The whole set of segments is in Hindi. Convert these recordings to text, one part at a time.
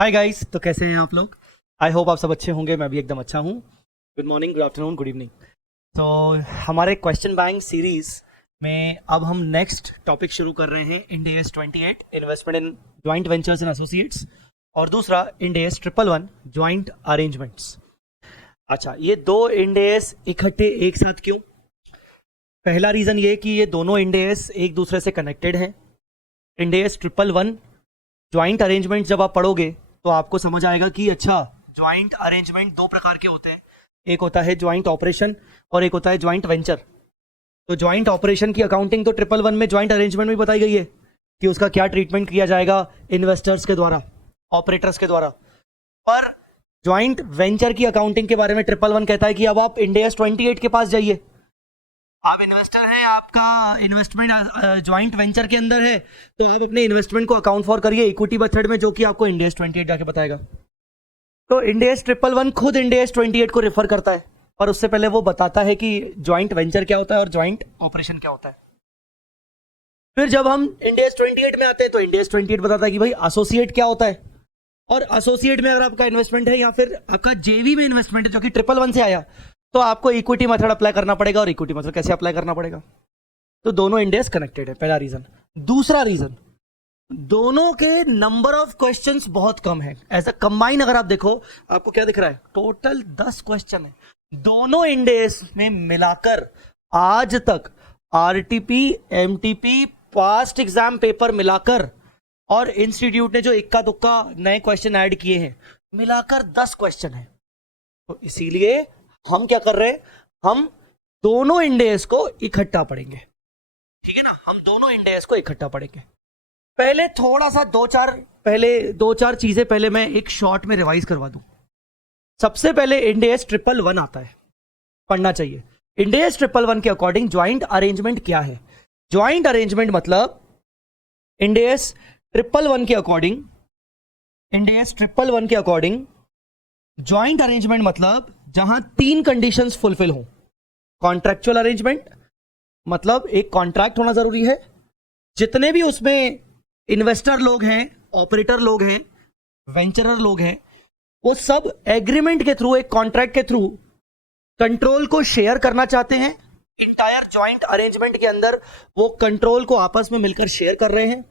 हाय गाइस, तो कैसे हैं आप लोग। आई होप आप सब अच्छे होंगे। मैं भी एकदम अच्छा हूँ। Good morning, good afternoon, good evening. तो हमारे क्वेश्चन बैंक सीरीज में अब हम नेक्स्ट टॉपिक शुरू कर रहे हैं। End AS 28 investment in joint ventures and associates, और दूसरा इंड एस 111 ज्वाइंट अरेंजमेंट्स। अच्छा, ये दो इंड एस इकट्ठे एक साथ क्यों? पहला रीजन ये कि ये दोनों इंड एस एक दूसरे से कनेक्टेड हैं। इंड एस 111 ज्वाइंट अरेंजमेंट जब आप पढ़ोगे तो आपको समझ आएगा कि अच्छा, ज्वाइंट अरेंजमेंट दो प्रकार के होते हैं। एक होता है ज्वाइंट ऑपरेशन और एक होता है ज्वाइंट वेंचर। तो ज्वाइंट ऑपरेशन की अकाउंटिंग तो 111 में ज्वाइंट अरेंजमेंट में बताई गई है कि उसका क्या ट्रीटमेंट किया जाएगा इन्वेस्टर्स के द्वारा, ऑपरेटर्स के द्वारा। पर ज्वाइंट वेंचर की अकाउंटिंग के बारे में 111 कहता है कि अब आप इंड एस 28 के पास जाइए। आप इन्वेस्टर हैं, आपका इन्वेस्टमेंट ज्वाइंट वेंचर के अंदर है, तो आप अपने इन्वेस्टमेंट को अकाउंट फॉर करिए इक्विटी मेथड में, जो कि आपको इंड एस 28 जाके बताएगा। तो इंड एस 111 खुद इंड एस 28 को रेफर करता है, पर उससे पहले वो बताता है कि ज्वाइंट वेंचर क्या होता है और ज्वाइंट ऑपरेशन क्या होता है। फिर जब हम इंड एस 28 में आते हैं तो इंड एस 28 बताता है कि भाई एसोसिएट क्या होता है। और एसोसिएट में अगर आपका इन्वेस्टमेंट है या फिर आपका जेवी में इन्वेस्टमेंट है, जो कि 111 से आया, तो आपको इक्विटी मेथड अप्लाई करना पड़ेगा। और इक्विटी मेथड कैसे अप्लाई करना पड़ेगा? तो दोनों इंड एस कनेक्टेड है, पहला रीजन। दूसरा रीजन, दोनों के नंबर ऑफ क्वेश्चंस बहुत कम है। ऐसा कंबाइन अगर आप देखो, आपको क्या दिख रहा है? टोटल 10 क्वेश्चन है दोनों इंड एस में मिलाकर। आज तक RTP, MTP, past exam paper मिलाकर और इंस्टीट्यूट ने जो इक्का दुक्का नए क्वेश्चन ऐड किए हैं, मिलाकर 10 क्वेश्चन है। तो इसीलिए हम क्या कर रहे हैं, हम दोनों इंड एस को इकट्ठा पढ़ेंगे। ठीक है ना, हम दोनों इंड एस को इकट्ठा पढ़ेंगे। पहले थोड़ा सा दो चार चीजें पहले मैं एक शॉर्ट में रिवाइज करवा दूं। सबसे पहले इंड एस 111 आता है, पढ़ना चाहिए। इंड एस 111 के अकॉर्डिंग ज्वाइंट अरेंजमेंट क्या है? ज्वाइंट अरेंजमेंट मतलब इंड एस 111 के अकॉर्डिंग, इंड एस 111 के अकॉर्डिंग ज्वाइंट अरेंजमेंट मतलब जहां 3 कंडीशंस फुलफिल हो। कॉन्ट्रैक्चुअल अरेंजमेंट मतलब एक कॉन्ट्रैक्ट होना जरूरी है, जितने भी उसमें इन्वेस्टर लोग हैं, ऑपरेटर लोग हैं, वेंचरर लोग हैं, वो सब एग्रीमेंट के थ्रू, एक कॉन्ट्रैक्ट के थ्रू कंट्रोल को शेयर करना चाहते हैं। इंटायर ज्वाइंट अरेंजमेंट के अंदर वो कंट्रोल को आपस में मिलकर शेयर कर रहे हैं।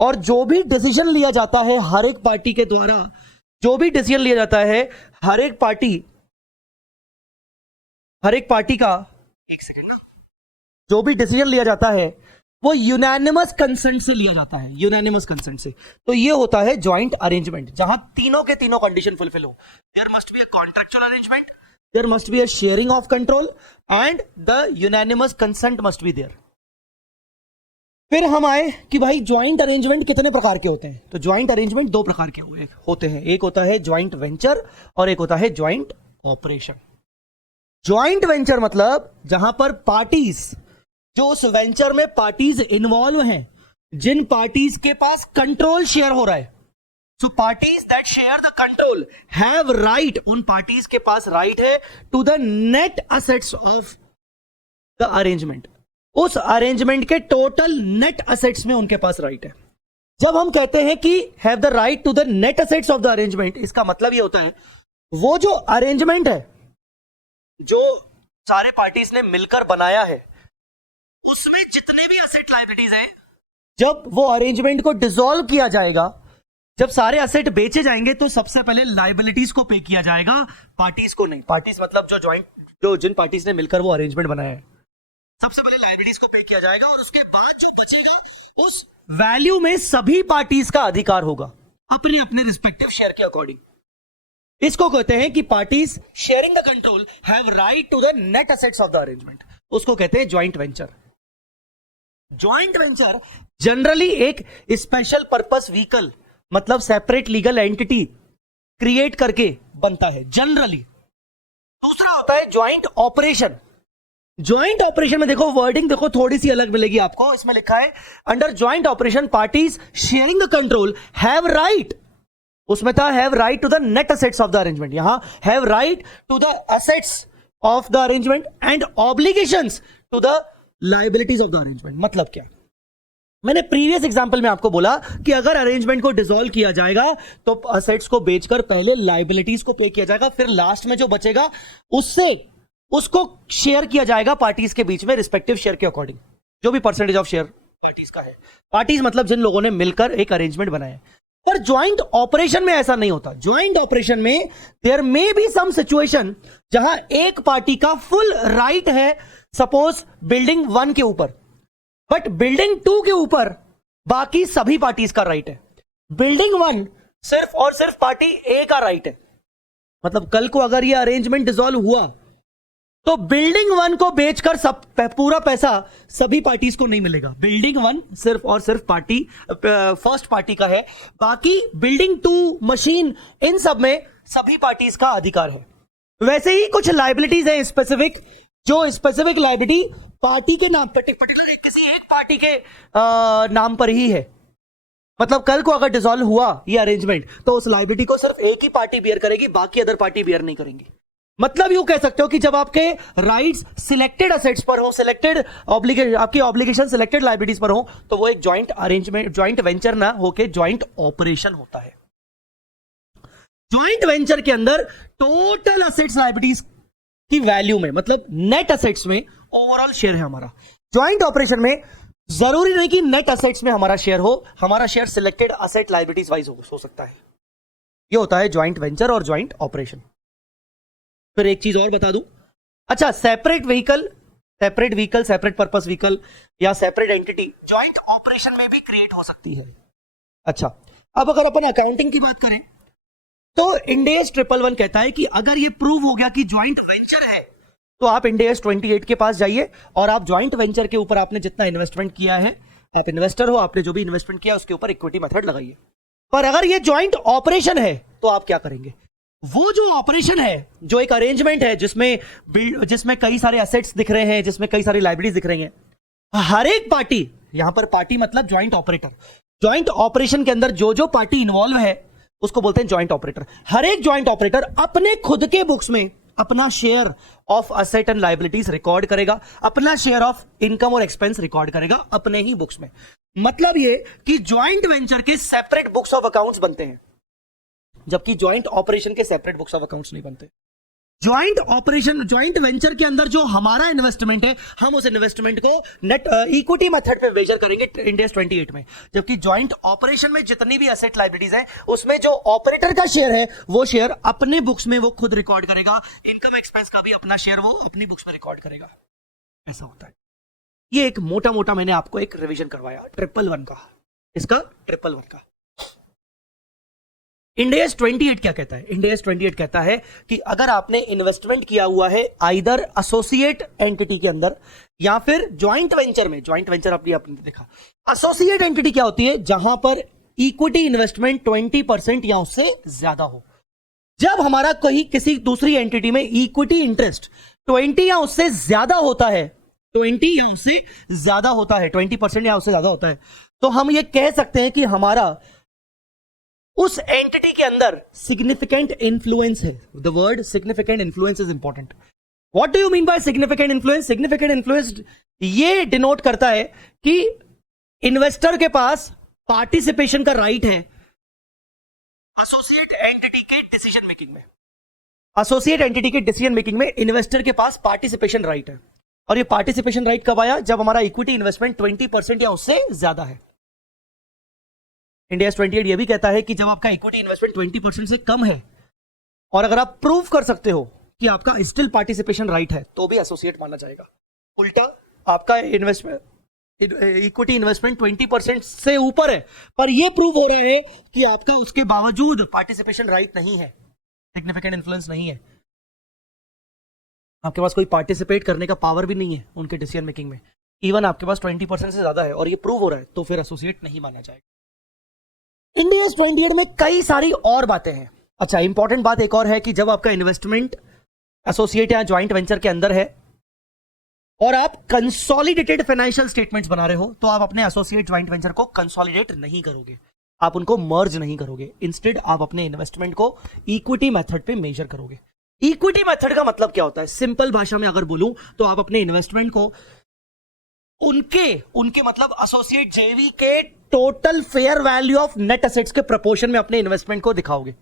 और जो भी डिसीजन लिया जाता है हर एक पार्टी के द्वारा, जो भी डिसीजन लिया जाता है हर एक पार्टी का, एक सेकेंड ना, जो भी डिसीजन लिया जाता है वो यूनानिमस कंसेंट से लिया जाता है, यूनानिमस कंसेंट से। तो ये होता है ज्वाइंट अरेंजमेंट, जहां तीनों के तीनों कंडीशन फुलफिल हो। There must be a contractual arrangement, there must be a sharing of control, and the unanimous consent must be there. फिर हम आए कि भाई ज्वाइंट अरेंजमेंट कितने प्रकार के होते हैं? तो ज्वाइंट अरेंजमेंट 2 प्रकार के होते हैं। एक होता है ज्वाइंट वेंचर और एक होता है ज्वाइंट ऑपरेशन। ज्वाइंट वेंचर मतलब जहां पर पार्टीज, जो उस वेंचर में पार्टीज इन्वॉल्व हैं, जिन पार्टीज के पास कंट्रोल शेयर हो रहा है, so parties that share the control have right, उन पार्टीज के पास राइट है to the net assets of the arrangement. उस अरेंजमेंट के टोटल नेट असेट्स में उनके पास राइट है। जब हम कहते हैं कि have the right to the net assets of the arrangement, इसका मतलब यह होता है वो जो अरेंजमेंट है, जो सारे पार्टीज ने मिलकर बनाया है, उसमें जितने भी असेट लायबिलिटीज हैं, जब वो अरेंजमेंट को डिसॉल्व किया जाएगा, जब सारे असेट बेचे जाएंगे, तो सबसे पहले लायबिलिटीज को पे किया जाएगा, पार्टीज को नहीं। पार्टीज मतलब जो जिन पार्टीज ने मिलकर वो अरेंजमेंट बनाया है, सबसे पहले लायबिलिटीज को पे किया जाएगा, और उसके बाद जो बचेगा उस वैल्यू में सभी पार्टीज का अधिकार होगा अपने अपने रिस्पेक्टिव शेयर के अकॉर्डिंग। इसको कहते हैं कि parties sharing the control have right to the net assets of the arrangement. उसको कहते हैं joint venture. Joint venture generally एक स्पेशल पर्पस व्हीकल, मतलब सेपरेट लीगल एंटिटी क्रिएट करके बनता है जनरली। दूसरा होता है ज्वाइंट ऑपरेशन। ज्वाइंट ऑपरेशन में देखो, वर्डिंग देखो थोड़ी सी अलग मिलेगी आपको। इसमें लिखा है under joint operation parties sharing the control have right, उसमें था have right to the net assets of the arrangement, यहां have right to the assets of the arrangement and obligations to the liabilities of the arrangement. मतलब क्या? मैंने प्रीवियस एग्जांपल में आपको बोला कि अगर अरेंजमेंट को डिसॉल्व किया जाएगा तो असेट्स को बेचकर पहले लायबिलिटीज को पे किया जाएगा, फिर लास्ट में जो बचेगा उसको शेयर किया जाएगा पार्टीज के बीच में रिस्पेक्टिव शेयर के अकॉर्डिंग, जो भी परसेंटेज ऑफ शेयर पार्टीज का है। पार्टीज मतलब जिन लोगों ने मिलकर एक अरेंजमेंट बनाया। पर ज्वाइंट ऑपरेशन में ऐसा नहीं होता। ज्वाइंट ऑपरेशन में there may be some situation जहां एक पार्टी का फुल राइट है, सपोज बिल्डिंग 1 के ऊपर, बट बिल्डिंग 2 के ऊपर बाकी सभी पार्टीज का राइट है। बिल्डिंग 1 सिर्फ और सिर्फ पार्टी ए का राइट है। मतलब कल को अगर यह अरेंजमेंट डिसॉल्व हुआ तो बिल्डिंग 1 को बेचकर सब पूरा पैसा सभी पार्टीज को नहीं मिलेगा। बिल्डिंग 1 सिर्फ और सिर्फ पार्टी फर्स्ट पार्टी का है, बाकी बिल्डिंग 2, मशीन, इन सब में सभी पार्टीज का अधिकार है। वैसे ही कुछ लायबिलिटीज है स्पेसिफिक, जो स्पेसिफिक लायबिलिटी पार्टी के नाम, पर्टिकुलर किसी एक पार्टी के नाम पर ही है। मतलब कल को अगर डिसॉल्व हुआ ये अरेंजमेंट तो उस लायबिलिटी को सिर्फ एक ही पार्टी बियर करेगी, बाकी अदर पार्टी बियर नहीं करेंगी। मतलब यूं कह सकते हो कि जब आपके राइट्स सिलेक्टेड असेट्स पर हो, सिलेक्टेड आपकी ऑब्लिगेशन सिलेक्टेड लायबिलिटीज पर हो, तो वो एक ज्वाइंट अरेंजमेंट, ज्वाइंट वेंचर ना होके ज्वाइंट ऑपरेशन होता है। ज्वाइंट वेंचर के अंदर टोटल असेट्स लायबिलिटीज की वैल्यू में, मतलब नेट असेट्स में ओवरऑल शेयर है हमारा। ज्वाइंट ऑपरेशन में जरूरी नहीं कि नेट असेट्स में हमारा शेयर हो, हमारा share selected asset liabilities wise हो सकता है। ये होता है ज्वाइंट वेंचर और ज्वाइंट ऑपरेशन। फिर एक चीज और बता दूं, अच्छा, separate vehicle, separate purpose vehicle या सेपरेट एंटिटी ज्वाइंट ऑपरेशन में भी क्रिएट हो सकती है। अच्छा, अब अगर अपन अकाउंटिंग की बात करें तो इंड AS 111 कहता है कि अगर ये प्रूव हो गया कि ज्वाइंट वेंचर है तो आप इंड AS 28 के पास जाइए और आप ज्वाइंट वेंचर के ऊपर आपने जितना इन्वेस्टमेंट किया है, आप इन्वेस्टर हो, आपने जो भी इन्वेस्टमेंट किया उसके ऊपर इक्विटी मेथड लगाइए। पर अगर ये ज्वाइंट ऑपरेशन है तो आप क्या करेंगे? वो जो ऑपरेशन है, जो एक अरेंजमेंट है जिसमें कई सारे असेट्स दिख रहे हैं, जिसमें कई सारी लायबिलिटीज दिख रही हैं, हर एक पार्टी, यहां पर पार्टी मतलब ज्वाइंट ऑपरेटर, ज्वाइंट ऑपरेशन के अंदर जो जो पार्टी इन्वॉल्व है उसको बोलते हैं ज्वाइंट ऑपरेटर। हर एक ज्वाइंट ऑपरेटर अपने खुद के बुक्स में अपना share of asset and liabilities record करेगा, अपना शेयर ऑफ इनकम और एक्सपेंस रिकॉर्ड करेगा अपने ही बुक्स में। मतलब ये कि ज्वाइंट वेंचर के सेपरेट बुक्स ऑफ अकाउंट्स बनते हैं, जबकि ज्वाइंट ऑपरेशन के सेपरेट बुक्स ऑफ अकाउंट्स नहीं बनते। ज्वाइंट ऑपरेशन, ज्वाइंट वेंचर के अंदर जो हमारा इन्वेस्टमेंट है, हम उस इन्वेस्टमेंट को नेट इक्विटी मेथड पे मेजर करेंगे इंड AS 28 में, जबकि ज्वाइंट ऑपरेशन में जितनी भी एसेट लायबिलिटीज है उसमें जो ऑपरेटर का शेयर है वो शेयर अपने बुक्स में वो खुद रिकॉर्ड करेगा, इनकम एक्सपेंस का भी अपना शेयर वो अपनी बुक्स में रिकॉर्ड करेगा। ऐसा होता है। ये एक मोटा मोटा मैंने आपको एक रिविजन करवाया 111 का, इसका 111 का। इंड AS 28 क्या कहता है? इंड AS 28 कहता है कि अगर आपने इन्वेस्टमेंट किया हुआ है आइदर एसोसिएट एंटिटी के अंदर या फिर ज्वाइंट वेंचर में, ज्वाइंट वेंचर आपने देखा, एसोसिएट एंटिटी क्या होती है? जहां पर इक्विटी इन्वेस्टमेंट 20% या उससे ज्यादा हो। जब हमारा कहीं किसी दूसरी एंटिटी में इक्विटी इंटरेस्ट 20 या उससे ज्यादा होता है, 20 या उससे ज्यादा होता है, 20% या उससे ज्यादा होता है, तो हम ये कह सकते हैं कि हमारा उस एंटिटी के अंदर सिग्निफिकेंट इन्फ्लुएंस है। The word significant influence is important. What do you mean by significant influence? Significant influence ये डिनोट करता है कि इन्वेस्टर के पास पार्टिसिपेशन का राइट है एसोसिएट एंटिटी के डिसीजन मेकिंग में। एसोसिएट एंटिटी के डिसीजन मेकिंग में इन्वेस्टर के पास पार्टिसिपेशन राइट है। और ये पार्टिसिपेशन राइट कब आया? जब हमारा इक्विटी इन्वेस्टमेंट 20% या उससे ज्यादा है। इंड AS 28 ये भी कहता है कि जब आपका इक्विटी इन्वेस्टमेंट 20% से कम है और अगर आप प्रूव कर सकते हो कि आपका स्टिल पार्टिसिपेशन राइट है तो भी एसोसिएट माना जाएगा। उल्टा आपका इक्विटी इन्वेस्टमेंट 20% से ऊपर है पर यह प्रूव हो रहा है कि आपका उसके बावजूद पार्टिसिपेशन राइट नहीं है, सिग्निफिकेंट इन्फ्लुएंस नहीं है, आपके पास कोई पार्टिसिपेट करने का पावर भी नहीं है उनके डिसीजन मेकिंग में, इवन आपके पास 20% से ज्यादा है और ये प्रूव हो रहा है, तो फिर एसोसिएट नहीं माना जाएगा। इंड AS 28 में कई सारी और बातें हैं। अच्छा, इंपॉर्टेंट बात एक और है कि जब आपका इन्वेस्टमेंट एसोसिएट या ज्वाइंट वेंचर के अंदर है और आप कंसोलिडेटेड फाइनेंशियल स्टेटमेंट्स बना रहे हो तो आप अपने एसोसिएट ज्वाइंट वेंचर को कंसोलिडेट नहीं करोगे, आप उनको मर्ज नहीं करोगे। इंस्टेड आप अपने इन्वेस्टमेंट को इक्विटी मेथड पे मेजर करोगे। इक्विटी मेथड का मतलब क्या होता है? सिंपल भाषा में अगर बोलूं तो आप अपने इन्वेस्टमेंट को उनके उनके मतलब एसोसिएट जेवी के total fair value of net assets के प्रोपोर्शन में अपने इन्वेस्टमेंट को दिखाओगे।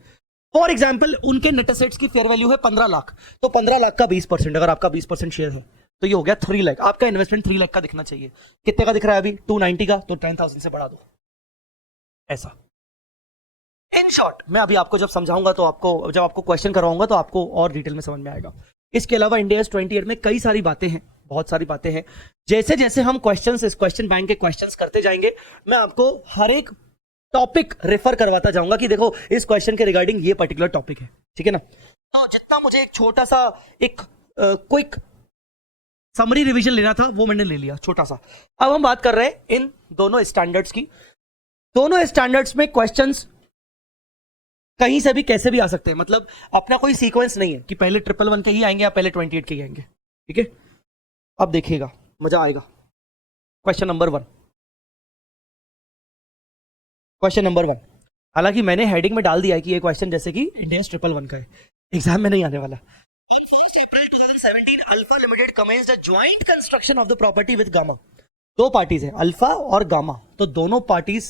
फॉर एग्जाम्पल उनके नेट एसेट्स की फेयर वैल्यू है 15 लाख, तो 15 लाख का 20%, अगर आपका 20% शेयर है तो ये हो गया 3 लाख। आपका इन्वेस्टमेंट 3 लाख का दिखना चाहिए। कितने का दिख रहा है अभी? 290 का, तो 10,000 से बढ़ा दो, ऐसा। इन शॉर्ट, मैं अभी आपको जब समझाऊंगा तो आपको, जब आपको क्वेश्चन करवाऊंगा तो आपको और डिटेल में समझ में आएगा। इसके अलावा इंडियाज 28 में कई सारी बातें हैं, बहुत सारी बातें हैं। जैसे जैसे हम क्वेश्चंस, इस क्वेश्चन बैंक के क्वेश्चंस करते जाएंगे, मैं आपको हर एक टॉपिक रेफर करवाता जाऊंगा कि देखो इस क्वेश्चन के रिगार्डिंग ये पर्टिकुलर टॉपिक है, ठीक है ना। तो जितना मुझे एक छोटा सा एक क्विक समरी रिवीजन लेना था वो मैंने ले लिया, छोटा सा। अब हम बात कर रहे हैं इन दोनों स्टैंडर्ड्स की। दोनों स्टैंडर्ड्स में क्वेश्चंस कहीं से भी कैसे भी आ सकते हैं, मतलब अपना कोई सीक्वेंस नहीं है कि पहले 111 के ही आएंगे या पहले 28 के ही आएंगे, ठीक है। अब देखिएगा, मजा आएगा। क्वेश्चन नंबर 1, क्वेश्चन नंबर 1, हालांकि मैंने हेडिंग में डाल दिया है कि ये क्वेश्चन जैसे कि इंडिया 111 का है, एग्जाम में नहीं आने वाला। Alpha limited commenced the joint construction of the property with gamma. दो पार्टीज हैं, अल्फा और गामा, तो दोनों पार्टीज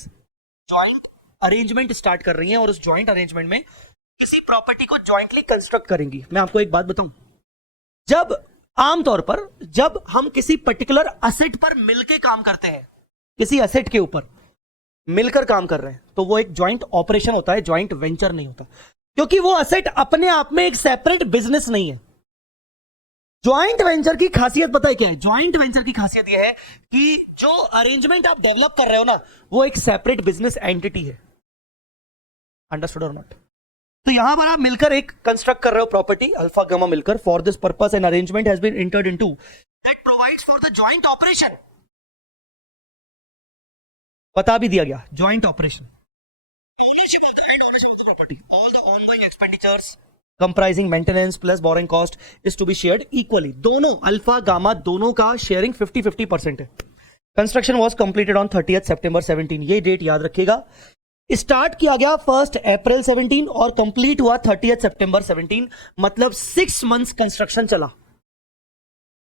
जॉइंट अरेंजमेंट स्टार्ट कर रही हैं और उस जॉइंट अरेंजमेंट में किसी प्रॉपर्टी को जॉइंटली कंस्ट्रक्ट करेंगी। मैं आपको एक बात बताऊं, जब आमतौर पर जब हम किसी पर्टिकुलर असेट पर मिलकर काम करते हैं, किसी असेट के ऊपर मिलकर काम कर रहे हैं, तो वो एक जॉइंट ऑपरेशन होता है, जॉइंट वेंचर नहीं होता, क्योंकि वो असेट अपने आप में एक सेपरेट बिजनेस नहीं है। ज्वाइंट वेंचर की खासियत पता है क्या है? ज्वाइंट वेंचर की खासियत यह है कि जो अरेंजमेंट आप डेवलप कर रहे हो ना, वो एक सेपरेट बिजनेस एंटिटी है। अंडरस्टूड और नॉट? तो यहां पर आप मिलकर एक कंस्ट्रक्ट कर रहे हो प्रॉपर्टी, अल्फा गामा मिलकर। For this purpose an arrangement has been entered into that provides for the joint operation. बता भी दिया गया, joint operation. All the ongoing expenditures comprising maintenance plus boring cost is to be shared equally. दोनों अल्फा गामा दोनों का शेयरिंग 50-50% है। Construction was completed on 30 September 17। ये डेट याद रखिएगा। स्टार्ट किया गया 1 अप्रैल 17 और कंप्लीट हुआ 30 सितंबर 17, मतलब 6 मंथ्स कंस्ट्रक्शन चला।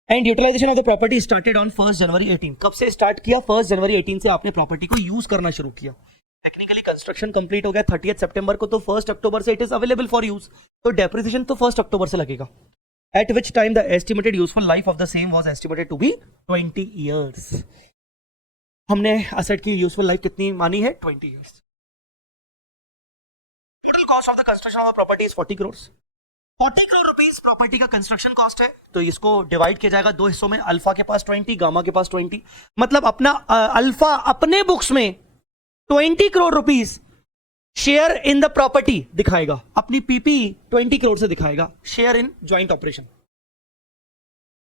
And utilization of the property started on 1 January 18। कब से स्टार्ट किया? 1 जनवरी 18 से आपने प्रॉपर्टी को यूज करना शुरू किया। टेक्निकली कंस्ट्रक्शन कंप्लीट हो गया 30 सितंबर को, तो 1 अक्टूबर से it is available for use, तो डेप्रिसिएशन तो 1 अक्टूबर से लगेगा। At which time the estimated useful life of the same was estimated to be 20 years. हमने असेट की यूजफुल लाइफ कितनी मानी है? 20 years. Total cost of the construction of the property is 40 crore. 40 crore rupees property का कंस्ट्रक्शन कॉस्ट है। तो इसको डिवाइड किया जाएगा दो हिस्सों में, अल्फा के पास 20, गामा के पास 20, मतलब अपना अल्फा अपने बुक्स में 20 crore rupees share in the property दिखाएगा, अपनी पीपी 20 करोड़ से दिखाएगा share in joint operation.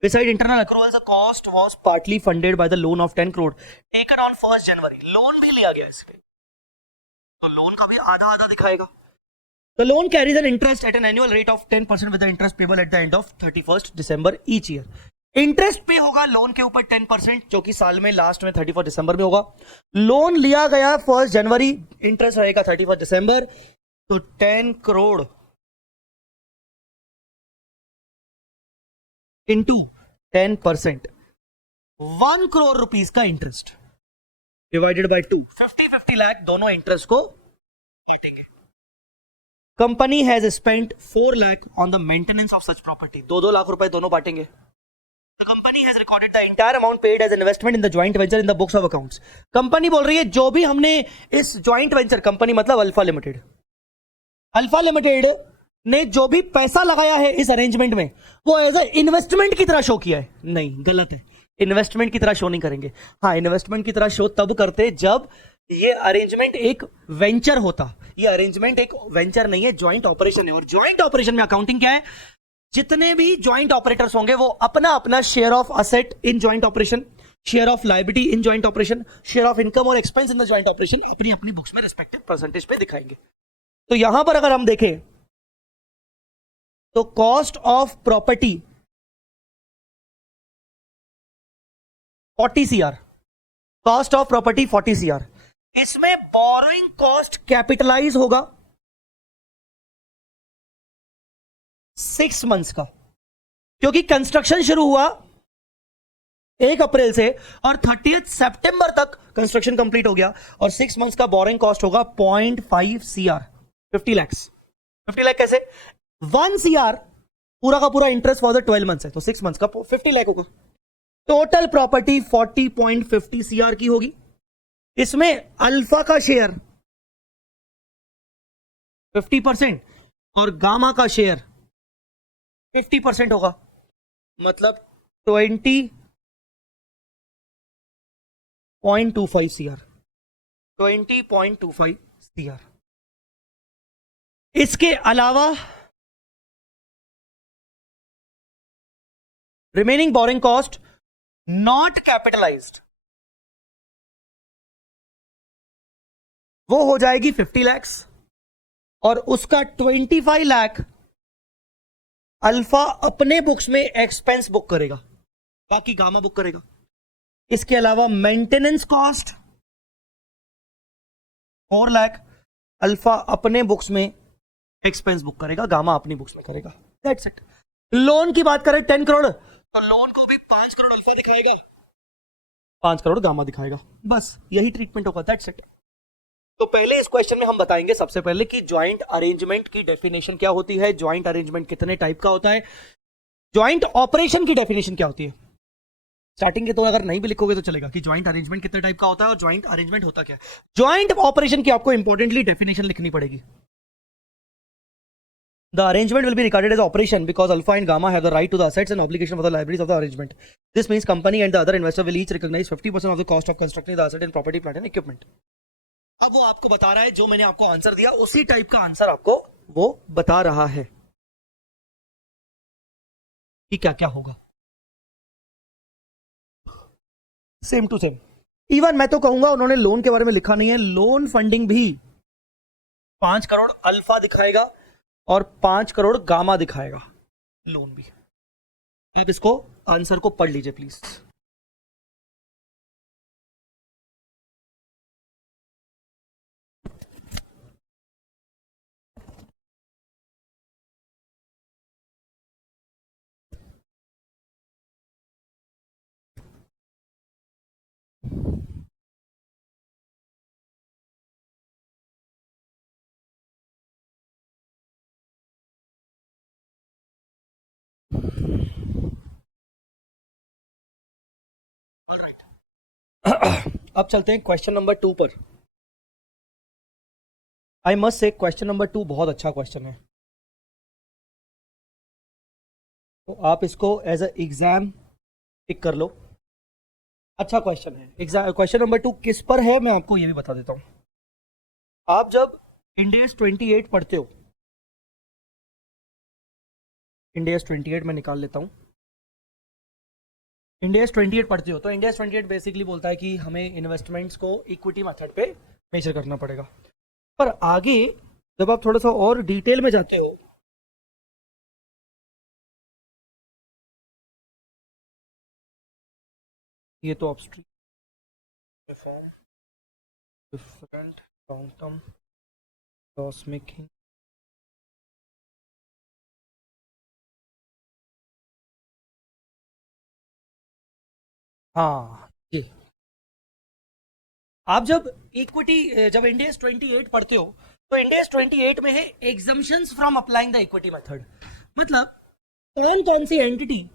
Beside internal accruals, the cost was partly funded by the loan of 10 crore taken on 1 January. Loan भी लिया गया इसके, तो लोन का भी आधा आधा दिखाएगा। The loan carries an interest at an annual rate of 10% with the interest payable at the end of 31st December each year। Interest पे होगा लोन के ऊपर 10%, जो कि साल में लास्ट में 31 दिसंबर में होगा। लोन लिया गया 1 जनवरी, इंटरेस्ट रहेगा 31 दिसंबर, तो 10 करोड़ इंटू 10%, 1 करोड़ रुपीस का इंटरेस्ट डिवाइडेड बाय 2, 50-50 लाख दोनों इंटरेस्ट को बांटेंगे। Company has spent 4 lakh on the maintenance of such property. 2-2 lakh रुपए दोनों बांटेंगे। The company has recorded the entire amount paid as investment in the joint venture in the books of accounts। Company बोल रही है जो भी हमने इस जॉइंट वेंचर, कंपनी मतलब अल्फा लिमिटेड, अल्फा लिमिटेड ने जो भी पैसा लगाया है इस अरेंजमेंट में, वो एज ए इन्वेस्टमेंट की तरह शो किया है। नहीं, गलत है, इन्वेस्टमेंट की तरह शो नहीं करेंगे। हाँ, इन्वेस्टमेंट की तरह शो तब करते जब ये अरेंजमेंट एक वेंचर होता। ये अरेंजमेंट एक वेंचर नहीं है, ज्वाइंट ऑपरेशन है। और ज्वाइंट ऑपरेशन में अकाउंटिंग क्या है? जितने भी ज्वाइंट ऑपरेटर्स होंगे वो अपना अपना share of asset in joint operation, share of liability in joint operation, share of income और expense in the joint operation अपनी अपनी बुक्स में रिस्पेक्टिव परसेंटेज पे दिखाएंगे। तो यहां पर अगर हम देखें तो cost of property 40 CR, cost of property 40 CR। इसमें बोरोइंग कॉस्ट कैपिटलाइज होगा 6 मंथ्स का, क्योंकि कंस्ट्रक्शन शुरू हुआ 1 अप्रैल से, और 30 सितंबर तक कंस्ट्रक्शन कंप्लीट हो गया, और 6 मंथ्स का बोरिंग कॉस्ट होगा 0.5 CR, 50 लैक्स। 50 लाख कैसे? 1 CR पूरा का पूरा इंटरेस्ट फॉर द 12 मंथ्स है, तो 6 मंथ्स का 50 लाख होगा। टोटल प्रॉपर्टी 40.50 CR की होगी। इसमें अल्फा का शेयर 50% और गामा का शेयर 50% होगा, मतलब 20.25 CR, 20.25 CR। इसके अलावा remaining borrowing cost not capitalised, वो हो जाएगी 50 लैक्स, और उसका 25 लाख अल्फा अपने बुक्स में एक्सपेंस बुक करेगा, बाकी गामा बुक करेगा। इसके अलावा मेंटेनेंस कॉस्ट 4 लाख अल्फा अपने बुक्स में एक्सपेंस बुक करेगा, गामा अपनी बुक्स में करेगा। That's it. लोन की बात करें 10 करोड़, तो लोन को भी 5 करोड़ अल्फा दिखाएगा, 5 करोड़ गामा दिखाएगा, बस यही ट्रीटमेंट होगा। That's it. तो पहले इस क्वेश्चन में हम बताएंगे सबसे पहले कि ज्वाइंट अरेंजमेंट की डेफिनेशन क्या होती है, ज्वाइंट अरेंजमेंट कितने टाइप का होता है, ज्वाइंट ऑपरेशन की डेफिनेशन क्या होती है। स्टार्टिंग के तो अगर नहीं भी लिखोगे तो चलेगा कि ज्वाइंट अरेंजमेंट कितने टाइप का होता है और ज्वाइंट अरेंजमेंट होता क्या है। ज्वाइंट ऑपरेशन की आपको इंपॉर्टेंटली डेफिनेशन लिखनी पड़ेगी। The arrangement will be regarded as operation because alpha and gamma have the right to the assets and obligation for the liabilities of the arrangement. This means company and the other investor will each recognize 50% of the cost of constructing the asset and property, plant and equipment. अब वो आपको बता रहा है, जो मैंने आपको आंसर दिया उसी टाइप का आंसर आपको वो बता रहा है कि क्या क्या होगा। Same to same. इवन मैं तो कहूंगा उन्होंने लोन के बारे में लिखा नहीं है, लोन फंडिंग भी 5 करोड़ अल्फा दिखाएगा और 5 करोड़ गामा दिखाएगा, लोन भी। आप इसको आंसर को पढ़ लीजिए प्लीज। अब चलते हैं क्वेश्चन नंबर 2 पर। I must say question number 2 बहुत अच्छा क्वेश्चन है, तो आप इसको एज अ एग्जाम पिक कर लो। अच्छा क्वेश्चन है। एग्जाम क्वेश्चन नंबर 2 किस पर है मैं आपको ये भी बता देता हूं। आप जब इंडेस 28 पढ़ते हो, इंडेस 28 में निकाल लेता हूं, इंडेस 28 पढ़ते हो तो इंडेस 28 बेसिकली बोलता है कि हमें इन्वेस्टमेंट्स को इक्विटी मेथड पे मेजर करना पड़ेगा। पर आगे जब आप थोड़ा सा और डिटेल में जाते हो, ये तो upstream reform, different long term loss making, हाँ ये आप जब इक्विटी जब इंडेस 28 पढ़ते हो तो इंडेस 28 में है exemptions from applying the equity method. मतलब कौन कौन सी एंटिटी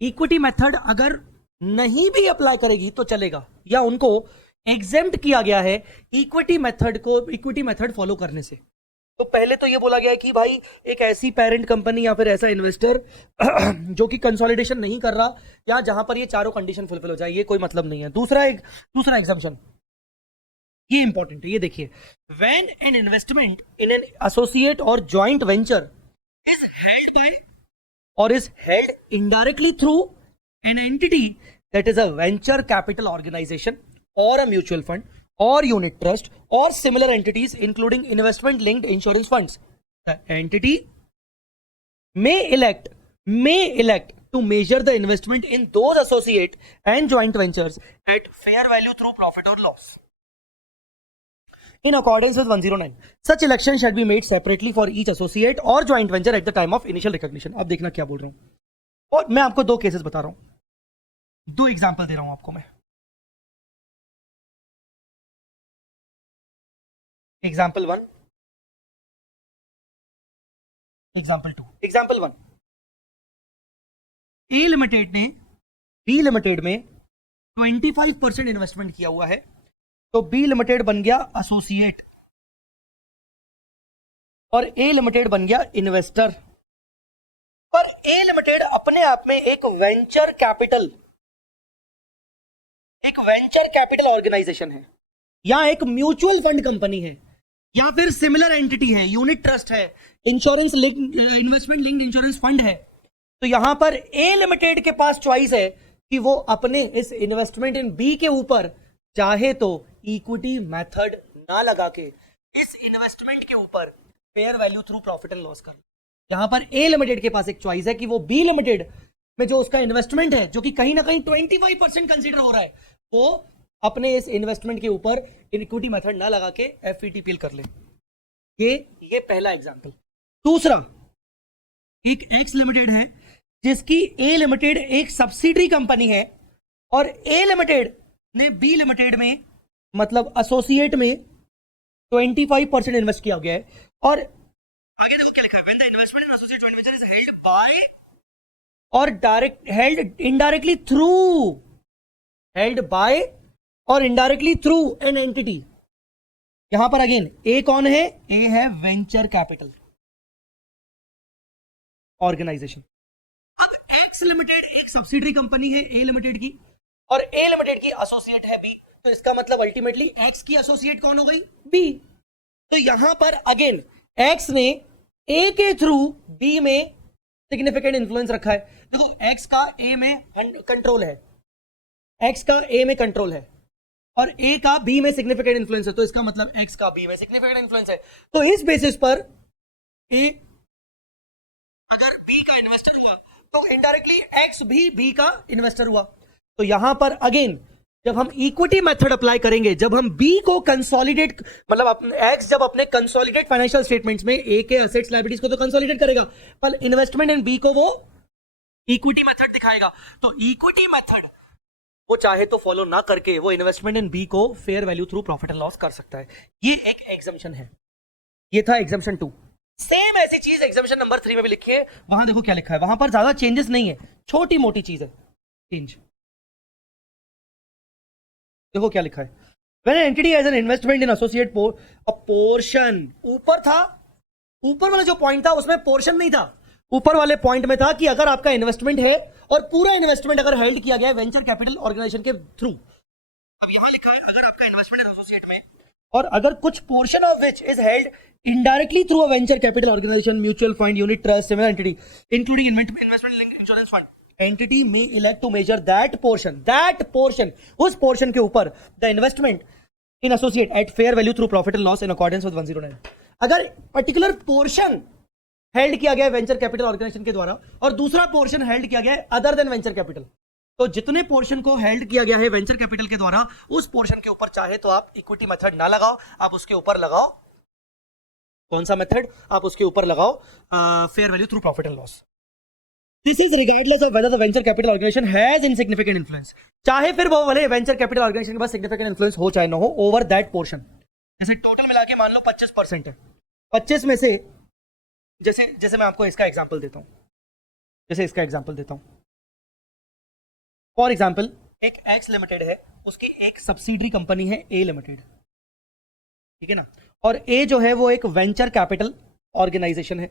इक्विटी मेथड अगर नहीं भी अप्लाई करेगी तो चलेगा, या उनको एग्जेम्प्ट किया गया है इक्विटी मेथड फॉलो करने से। तो पहले तो ये बोला गया है कि भाई एक ऐसी पेरेंट कंपनी या फिर ऐसा इन्वेस्टर जो कि कंसोलिडेशन नहीं कर रहा, या जहां पर ये चारों कंडीशन फुलफिल हो जाए, ये कोई मतलब नहीं है। दूसरा एग्जाम्पशन ये इंपॉर्टेंट है, ये देखिए, when an investment in an associate or joint venture is held by or is held indirectly through an entity that is a venture capital organisation or a mutual fund or unit trust or similar entities including investment linked insurance funds, the entity may elect to measure the investment in those associate and joint ventures at fair value through profit or loss in accordance with 109. Such election shall be made separately for each associate or joint venture at the time of initial recognition. अब देखना क्या बोल रहा हूं, और मैं आपको 2 केसेस बता रहा हूं। दो एग्जांपल दे रहा हूं आपको मैं। Example 1, example 2। एग्जांपल 1, ए लिमिटेड ने बी लिमिटेड में 25% इन्वेस्टमेंट किया हुआ है, तो बी लिमिटेड बन गया एसोसिएट और ए लिमिटेड बन गया इन्वेस्टर। पर ए लिमिटेड अपने आप में एक वेंचर कैपिटल ऑर्गेनाइजेशन है, या एक म्यूचुअल फंड कंपनी है, या फिर सिमिलर एंटिटी है, यूनिट ट्रस्ट है, insurance investment linked insurance fund है। तो यहां पर ए लिमिटेड के पास चॉइस है कि वो अपने इस इन्वेस्टमेंट इन बी के ऊपर चाहे तो इक्विटी मेथड ना लगा के इस इन्वेस्टमेंट के ऊपर fair value through profit and loss कर ले। यहां पर ए लिमिटेड के पास एक चॉइस है कि वो बी लिमिटेड में जो उसका इन्वेस्टमेंट है, जो कि कहीं ना कहीं 25% कंसीडर हो रहा है, वो अपने इस इन्वेस्टमेंट के ऊपर इक्विटी मेथड ना लगा के एफईटीपीएल कर ले। ये पहला एग्जांपल। दूसरा, एक एक्स लिमिटेड है जिसकी ए लिमिटेड एक सब्सिडरी कंपनी है और ए लिमिटेड ने बी लिमिटेड में मतलब एसोसिएट में 25% इन्वेस्ट किया गया है। और आगे देखो क्या लिखा है, when the investment in associate joint venture is held by और इनडायरेक्टली थ्रू एन एंटिटी। यहां पर अगेन ए कौन है? ए है वेंचर कैपिटल ऑर्गेनाइजेशन। अब एक्स लिमिटेड एक सब्सिडरी कंपनी है ए लिमिटेड की और ए लिमिटेड की एसोसिएट है बी, तो इसका मतलब अल्टीमेटली एक्स की एसोसिएट कौन हो गई? बी। तो यहां पर अगेन एक्स ने ए के थ्रू बी में सिग्निफिकेंट इंफ्लुएंस रखा है। देखो एक्स का ए में कंट्रोल है, एक्स का ए में कंट्रोल है और ए का बी में सिग्निफिकेंट इंफ्लुएंस है, तो इसका मतलब एक्स का बी में सिग्निफिकेंट इंफ्लुएंस है। तो इस बेसिस पर ए अगर बी का इन्वेस्टर हुआ तो इनडायरेक्टली एक्स भी बी का इन्वेस्टर हुआ। तो यहां पर अगेन जब हम इक्विटी मेथड अप्लाई करेंगे, जब हम बी को कंसोलिडेट मतलब एक्स जब अपने कंसोलिडेट फाइनेंशियल स्टेटमेंट्स में ए के एसेट्स लायबिलिटीज को तो कंसोलिडेट करेगा, पर इन्वेस्टमेंट इन बी को वो इक्विटी मेथड दिखाएगा। तो इक्विटी मेथड वो चाहे तो फॉलो ना करके वो इन्वेस्टमेंट इन बी को fair value through profit and loss कर सकता है। ये एक एग्जम्पशन है। ये था एग्जम्पशन 2। सेम ऐसी चीज एग्जम्पशन नंबर 3 में भी लिखी है। वहां देखो क्या लिखा है, वहां पर ज्यादा चेंजेस नहीं है, छोटी मोटी चीज है चेंज। देखो क्या लिखा है, when an entity has an investment in associate a portion, ऊपर था, ऊपर वाला जो पॉइंट था उसमें पोर्शन नहीं था, ऊपर वाले पॉइंट में था कि अगर आपका इन्वेस्टमेंट है और पूरा इन्वेस्टमेंट अगर हेल्ड किया गया है वेंचर कैपिटल ऑर्गेनाइजेशन के थ्रू। अब यहां लिखा है अगर आपका इन्वेस्टमेंट है एसोसिएट में और अगर कुछ portion of which is held indirectly through a venture capital organisation, mutual fund, unit trust, similar entity including investment linked insurance fund, entity may elect to measure that portion उस पोर्शन के ऊपर the investment in associate at fair value through profit and loss in accordance with 109। अगर पर्टिकुलर पोर्शन हेल्ड किया गया है वेंचर कैपिटल ऑर्गेनाइजेशन के द्वारा और दूसरा पोर्शन हेल्ड किया गया है अदर देन वेंचर कैपिटल, तो जितने पोर्शन को हेल्ड किया गया है वेंचर कैपिटल के द्वारा उस पोर्शन के ऊपर चाहे तो आप इक्विटी मेथड ना लगाओ, आप उसके ऊपर लगाओ कौन सा मेथड? आप उसके ऊपर लगाओ fair value through profit and loss. This is regardless of whether the venture capital organisation has insignificant influence, चाहे फिर वो वाले वेंचर कैपिटल ऑर्गेनाइजेशन के पास सिग्निफिकेंट इन्फ्लुएंस हो चाहे ना हो ओवर दैट पोर्शन। जैसे टोटल मिला के मान लो 25% है, 25 में से जैसे मैं आपको इसका एग्जांपल देता हूं, फॉर एग्जांपल एक एक्स लिमिटेड है, उसकी एक सब्सिडरी कंपनी है ए लिमिटेड, ठीक है ना, और ए जो है वो एक वेंचर कैपिटल ऑर्गेनाइजेशन है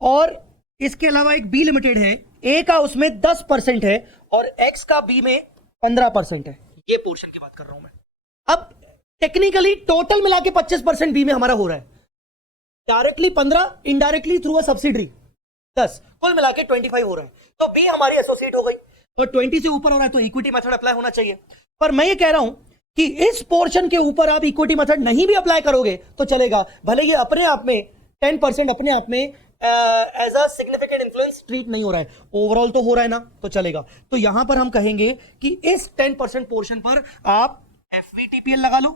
और इसके अलावा एक बी लिमिटेड है, ए का उसमें 10% है और एक्स का बी में 15% है। ये पोर्शन की बात कर रहा हूं मैं। अब टेक्निकली टोटल मिला के 25% बी में हमारा हो रहा है, directly 15, indirectly through a subsidiary 10, कुल मिला के 25 हो रहा है। तो बी हमारी एसोसिएट हो गई और 20 से ऊपर हो रहा है तो इक्विटी मेथड अप्लाई होना चाहिए। पर मैं ये कह रहा हूं कि इस पोर्शन के ऊपर आप इक्विटी मेथड नहीं भी अप्लाई करोगे तो चलेगा, भले ये अपने आप में 10% अपने आप में as a significant influence treat नहीं हो रहा है, ओवरऑल तो हो रहा है ना, तो चलेगा। तो यहां पर हम कहेंगे कि इस 10% पोर्शन पर आप एफवीटीपीएल लगा लो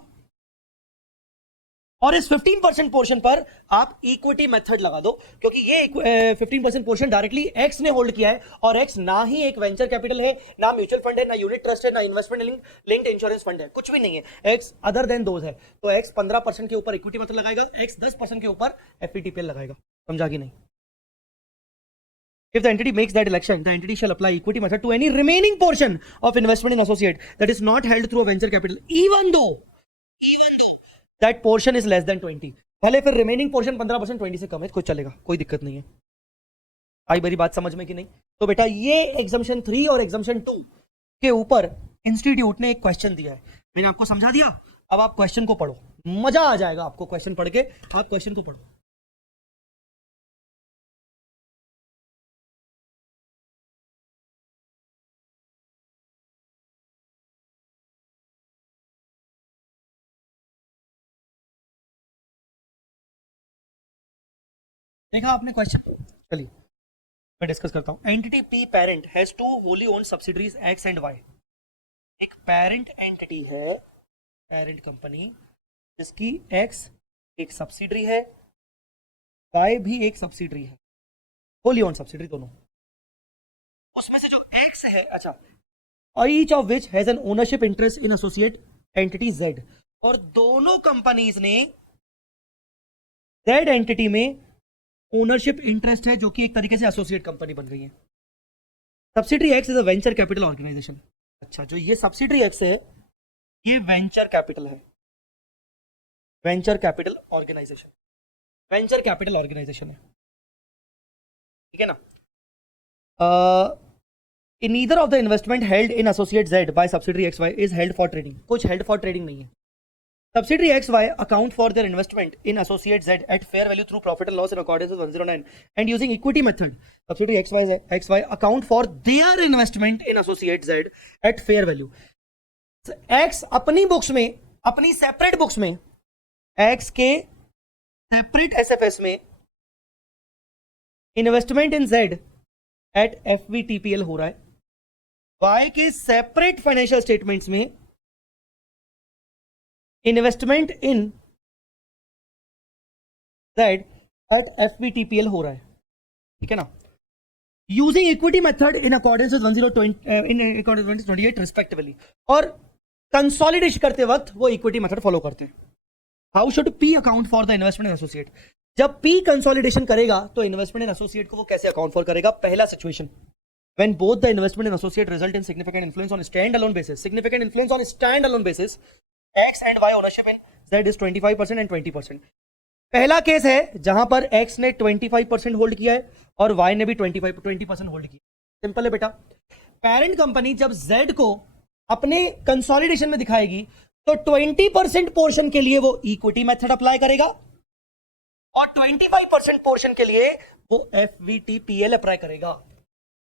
और इस 15% पोर्शन पर आप इक्विटी मेथड लगा दो, क्योंकि ये 15% पोर्शन डायरेक्टली एक्स ने होल्ड किया है, और एक्स ना ही एक वेंचर कैपिटल है, ना म्यूचुअल फंड है, ना यूनिट ट्रस्ट है, ना इन्वेस्टमेंट लिंक्ड इंश्योरेंस फंड है, कुछ भी नहीं है। एक्स अदर देन दोज है। तो एक्स 15% के ऊपर इक्विटी मेथड लगाएगा, एक्स 10% के ऊपर एफवीटीपीएल लगाएगा। समझा कि नहीं? If the entity makes that election, the entity shall apply equity method to any remaining portion of investment in associate that is not held through a venture capital, even though that portion is less than 20. भले फिर रिमेनिंग पोर्शन 15% 20 से कम है, कोई चलेगा, कोई दिक्कत नहीं है। आई मेरी बात समझ में कि नहीं? तो बेटा ये एग्जम्पशन 3 और एग्जम्पशन 2 के ऊपर इंस्टीट्यूट ने एक क्वेश्चन दिया है, मैंने आपको समझा दिया। अब आप क्वेश्चन को पढ़ो, मजा आ जाएगा आपको क्वेश्चन पढ़ के। आप क्वेश्चन को पढ़ो। देखा आपने क्वेश्चन? चलिए मैं डिस्कस करता हूं। Entity P parent has two wholly owned subsidiaries X and Y. एक पेरेंट एंटिटी है, पेरेंट कंपनी, जिसकी एक्स एक सब्सिडरी है, वाई भी एक सब्सिडरी है, होली ओन्ड सब्सिडरी दोनों। उसमें से जो एक्स है, अच्छा, each of which has an ownership interest in associate entity Z, और दोनों कंपनीज ने जेड एंटिटी में ओनरशिप इंटरेस्ट है, जो कि एक तरीके से एसोसिएट कंपनी बन गई है। Subsidiary X is a venture capital organisation. अच्छा, जो ये सब्सिडरी एक्स है ये वेंचर कैपिटल है, venture capital organisation, venture capital organisation है, ठीक है ना? In neither of the investment held in associate Z by subsidiary X Y is held for trading. कुछ हेल्ड फॉर ट्रेडिंग नहीं है। Subsidiary XY account for their investment in associate Z at fair value through profit and loss in accordance with 109 and using equity method. Subsidiary XY account for their investment in associate Z at fair value. X अपनी बुक्स में, अपनी सेपरेट बुक्स में, X के सेपरेट SFS में investment in Z at FVTPL हो रहा है, Y के सेपरेट फाइनेंशियल स्टेटमेंट्स में investment in Z at FVTPL हो रहा है, ठीक है ना? Using equity method in accordance with 102 respectively, और कंसोलिडेशन करते वक्त वो इक्विटी मेथड फॉलो करते हैं। How should P account for the investment in associate? जब पी कंसोलिडेशन करेगा तो इन्वेस्टमेंट इन एसोसिएट को वो कैसे अकाउंट फॉर करेगा? पहला situation, when both the investment and associate result in significant influence on a standalone basis, significant influence on a standalone basis, X and Y ownership in Z is 25% and 20%. पहला केस है जहां पर X ने 25% होल्ड किया है और Y ने भी 20% होल्ड किया। सिंपल है बेटा। पेरेंट कंपनी जब Z को अपने कंसोलिडेशन में दिखाएगी तो 20% पोर्शन के लिए वो इक्विटी मेथड अप्लाई करेगा और 25% पोर्शन के लिए वो FVTPL अप्लाई करेगा।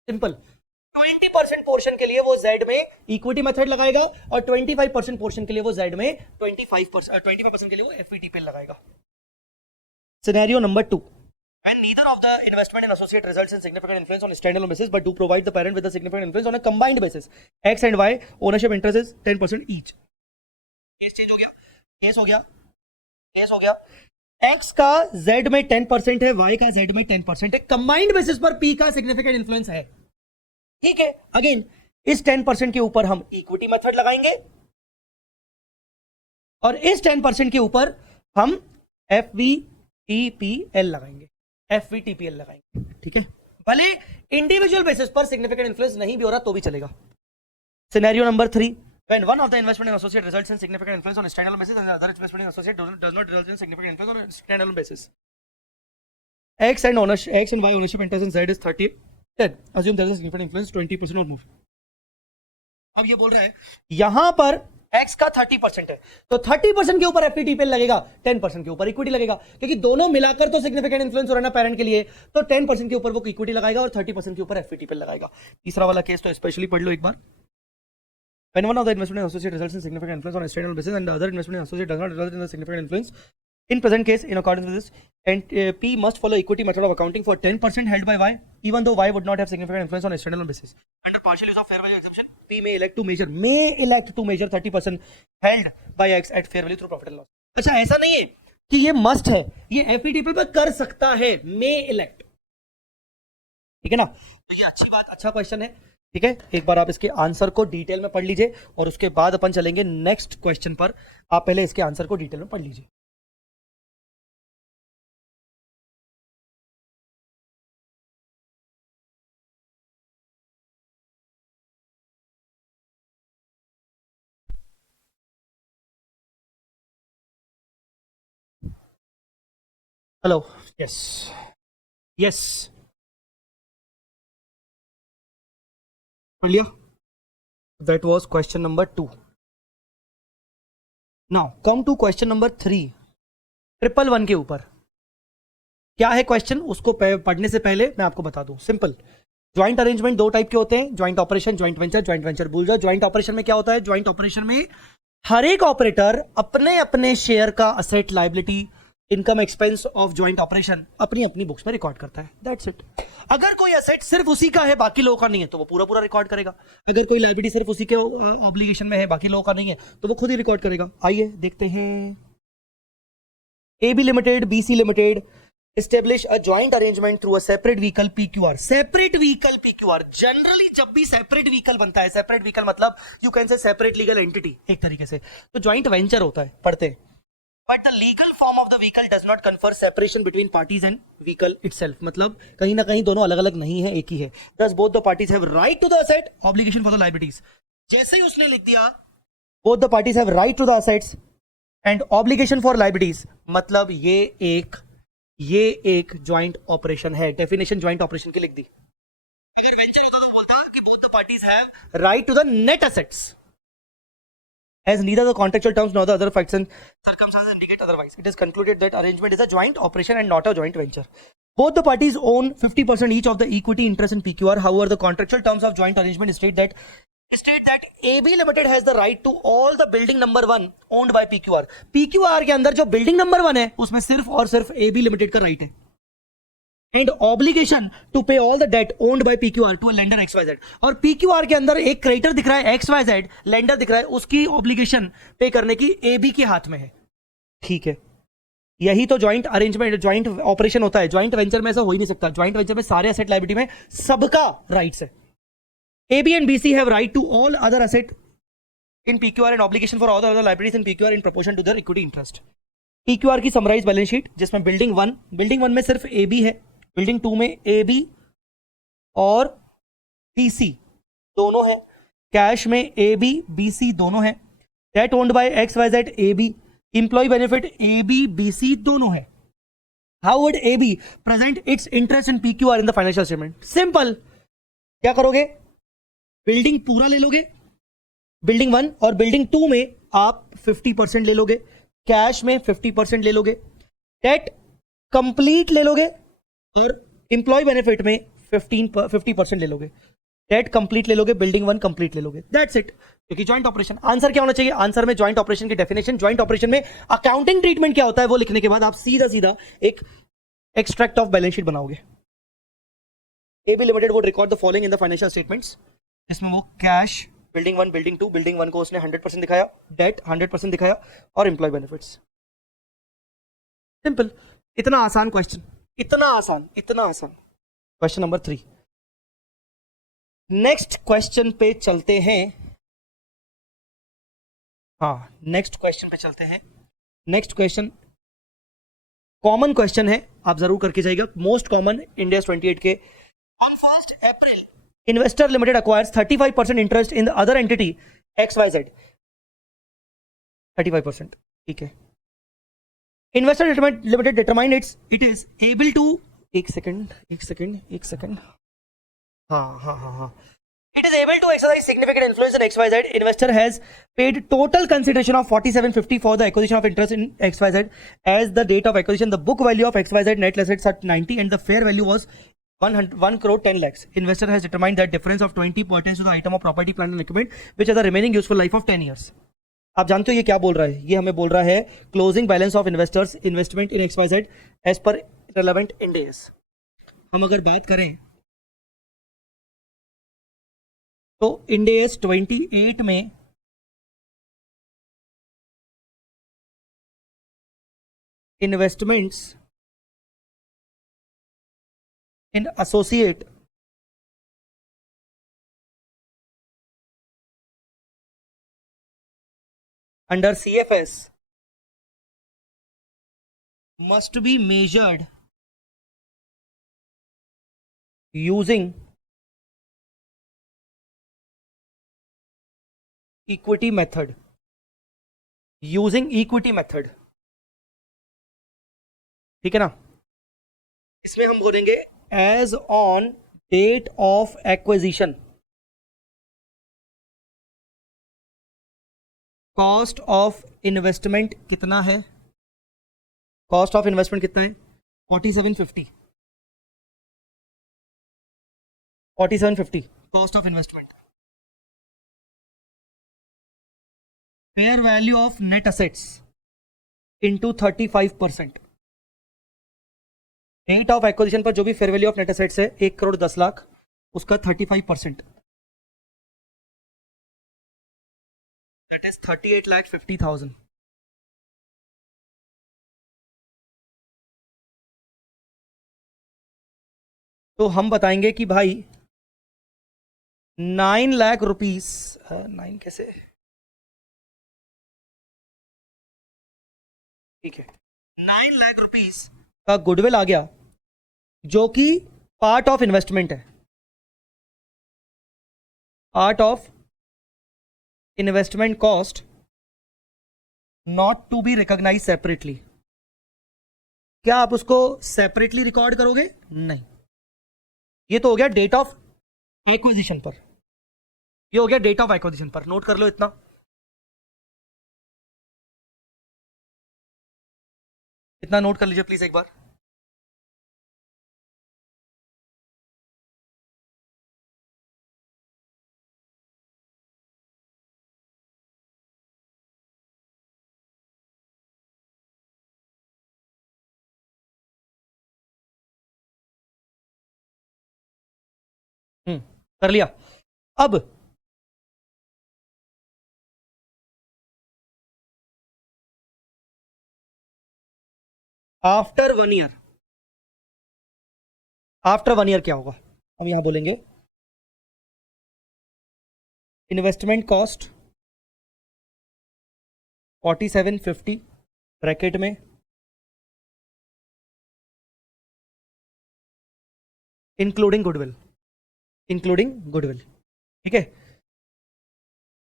सिंपल। 20% पोर्शन के लिए वो Z में इक्विटी मेथड लगाएगा और 25% पोर्शन के लिए वो Z में 25% के लिए वो FVTPL लगाएगा। Scenario number 2, when neither of the investment and associate results in significant influence on a standalone basis but do provide the parent with a significant influence on a combined basis, X and Y ownership interest is 10% each. Case change हो गया, केस हो गया, केस हो गया। X का Z में 10% है, Y का Z में 10% है, कंबाइंड बेसिस पर P का सिग्निफिकेंट इन्फ्लुएंस है, ठीक है। अगेन इस 10% के ऊपर हम इक्विटी मेथड लगाएंगे और इस 10% के ऊपर हम FVTPL लगाएंगे, FVTPL लगाएंगे, ठीक है। भले इंडिविजुअल बेसिस पर सिग्निफिकेंट इन्फ्लुएंस नहीं भी हो रहा तो भी चलेगा। Scenario number 3, when one of the investment in associate results in significant influence on a standalone basis and the other investment in associate does not result in significant influence on a standalone basis. X and Y ownership interest in Z is 30. Then assume there is a significant influence 20% or more. अब ये बोल रहा है यहां पर X का 30% है तो 30% के ऊपर FVTPL लगेगा, 10% के ऊपर इक्विटी लगेगा, क्योंकि दोनों मिलाकर तो सिग्निफिकेंट इन्फ्लुएंस हो रहा है ना पेरेंट के लिए, तो 10% के ऊपर वो इक्विटी लगाएगा और 30% के ऊपर FVTPL लगाएगा। तीसरा वाला केस तो स्पेशली पढ़ लो एक बार। When one of the investment in associate results in significant influence on a standalone basis and the other investment in associate does not result in a significant influence, in present case, in accordance with this, and P must follow equity method of accounting for 10% held by Y, even though Y would not have significant influence on a standalone basis. Under partial use of fair value exemption, P may elect to measure 30% held by X at fair value through profit and loss. अच्छा, ऐसा नहीं है कि ये मस्ट है, ये एफईटीपी पर कर सकता है, मे इलेक्ट, ठीक है ना। तो ये अच्छी बात, अच्छा क्वेश्चन है, ठीक है। एक बार आप इसके आंसर को डिटेल में पढ़ लीजिए और उसके बाद अपन चलेंगे नेक्स्ट क्वेश्चन पर। आप पहले इसके आंसर को डिटेल में पढ़ लीजिए। हेलो, यस, यस, पढ़ लिया। That was question number 2। Now come to question number 3, 111 के ऊपर। क्या है क्वेश्चन, उसको पढ़ने से पहले मैं आपको बता दूं, सिंपल। ज्वाइंट अरेंजमेंट दो टाइप के होते हैं, joint operation, joint venture. Joint venture भूल जाओ। ज्वाइंट ऑपरेशन में क्या होता है, ज्वाइंट ऑपरेशन में हर एक ऑपरेटर अपने अपने शेयर का asset, liability, income, expense of joint operation अपनी अपनी बुक्स में रिकॉर्ड करता है, दैट्स इट। अगर कोई असेट सिर्फ उसी का है, बाकी लोगों का नहीं है, तो वो पूरा पूरा रिकॉर्ड करेगा। अगर कोई लायबिलिटी सिर्फ उसी के ऑब्लिगेशन में है, बाकी लोगों का नहीं है, तो वो खुद ही रिकॉर्ड करेगा। आइए देखते हैं। AB limited, BC limited establish a joint arrangement through a separate vehicle PQR। separate vehicle PQR, generally जब भी separate vehicle बनता है, separate vehicle मतलब you can say separate legal entity एक तरीके से, तो joint venture होता है, पढ़ते हैं। But the legal form of the vehicle does not confer separation between parties and vehicle itself। मतलब कहीं ना कहीं दोनों अलग अलग नहीं है, एक ही है। Thus both the parties have right to the asset, obligation for the liabilities। जैसे ही उसने लिख दिया both the parties have right to the assets and obligation for liabilities, मतलब ये एक ज्वाइंट ऑपरेशन है। डेफिनेशन ज्वाइंट ऑपरेशन की लिख दी। अगर वेंचर होता तो बोलता कि both the parties have right to the net assets as neither the contractual terms nor the other facts and circumstances indicate otherwise। It is concluded that arrangement is a joint operation and not a joint venture। Both the parties own 50% each of the equity interest in PQR। However, the contractual terms of joint arrangement state that AB Limited has the right to all the building number 1 owned by PQR। PQR के अंदर जो बिल्डिंग नंबर 1 है, उसमें सिर्फ और सिर्फ AB Limited का राइट है। And obligation to pay all the debt owned by PQR to a lender XYZ। और PQR के अंदर एक क्रेडिटर दिख रहा है XYZ, लेंडर दिख रहा है, उसकी ऑब्लिगेशन पे करने की AB के हाथ में है, ठीक है। यही तो ज्वाइंट अरेंजमेंट, ज्वाइंट ऑपरेशन होता है। ज्वाइंट वेंचर में ऐसा हो ही नहीं सकता। ज्वाइंट वेंचर में सारे एसेट लायबिलिटी में सबका राइट्स है। AB and BC have right to all other asset in PQR and obligation for all the other liabilities in PQR in proportion to their equity interest। PQR की समराइज बैलेंस शीट, जिसमें बिल्डिंग 1 में सिर्फ AB है, बिल्डिंग 2 में AB और BC दोनों है, कैश में AB BC दोनों है, debt owned by XYZ AB, employ benefit AB BC दोनों है। How would AB present its interest in PQR in the financial statement? Simple, क्या करोगे, बिल्डिंग पूरा ले लोगे, बिल्डिंग 1 और बिल्डिंग 2 में आप 50% ले लोगे, कैश में 50% ले लोगे, डेट कंप्लीट ले लोगे और इंप्लॉय बेनिफिट में 50% ले लोगे। डेट कंप्लीट ले लोगे, बिल्डिंग 1 कंप्लीट ले लोगे, दैट्स इट। क्योंकि ज्वाइंट ऑपरेशन। आंसर क्या होना चाहिए, आंसर में ज्वाइंट ऑपरेशन की डेफिनेशन, ज्वाइंट ऑपरेशन में अकाउंटिंग ट्रीटमेंट क्या होता है वो लिखने के बाद आप सीधा सीधा एक एक्सट्रैक्ट ऑफ बैलेंस शीट बनाओगे। AB limited would record the following in the financial statements. इसमें वो कैश, बिल्डिंग 1 बिल्डिंग 2, बिल्डिंग 1 को उसने 100% दिखाया, डेट 100% दिखाया और एम्प्लॉय बेनिफिट्स। सिंपल, इतना आसान क्वेश्चन, इतना आसान, इतना आसान। Question number 3। नेक्स्ट क्वेश्चन पे चलते हैं। हाँ, नेक्स्ट क्वेश्चन पे चलते हैं। नेक्स्ट क्वेश्चन कॉमन क्वेश्चन है, आप जरूर करके जाइएगा। मोस्ट कॉमन, इंडिया 28 के। On 1st April, Investor Limited acquires 35% interest in the other entity XYZ। 35%, ठीक है। Investor Limited determined it is able to, एक सेकंड, हाँ। It is able to exercise significant influence in XYZ। Investor has paid total consideration of 4750 for the acquisition of interest in XYZ। As the date of acquisition, the book value of XYZ net assets at 90 and the fair value was 1 crore 10 lakhs। Investor has determined that difference of 20 pertains to the item of property, plant and equipment which has a remaining useful life of 10 years। आप जानते हो ये क्या बोल रहा है, ये हमें बोल रहा है closing balance of investors investment in XYZ as per relevant Ind AS. हम अगर बात करें तो इंड एस 28 में investments in associate under CFS must be measured using equity method. ठीक है ना? इसमें हम बोलेंगे as on date of acquisition cost of investment कितना है? कॉस्ट ऑफ इन्वेस्टमेंट कितना है? 4750 cost of investment. Fair value of net assets into 35%. Date of acquisition पर जो भी fair value of net assets है 1,10,00,000 उसका 35%. That is 38,50,000. तो हम बताएंगे कि भाई 9 लाख रुपीस, 9 कैसे, ठीक है, 9 लाख रुपीस का गुडविल आ गया जो कि पार्ट ऑफ इन्वेस्टमेंट है. Part of investment cost not to be recognise separately. क्या आप उसको सेपरेटली रिकॉर्ड करोगे? नहीं. ये तो हो गया डेट ऑफ एक्विजिशन पर. ये हो गया डेट ऑफ एक्विजिशन पर. नोट कर लो इतना. इतना नोट कर लीजिए प्लीज एक बार. कर लिया. अब आफ्टर 1 ईयर, आफ्टर 1 ईयर क्या होगा? हम यहां बोलेंगे इन्वेस्टमेंट कॉस्ट 4750 ब्रैकेट में इंक्लूडिंग गुडविल. ठीक है,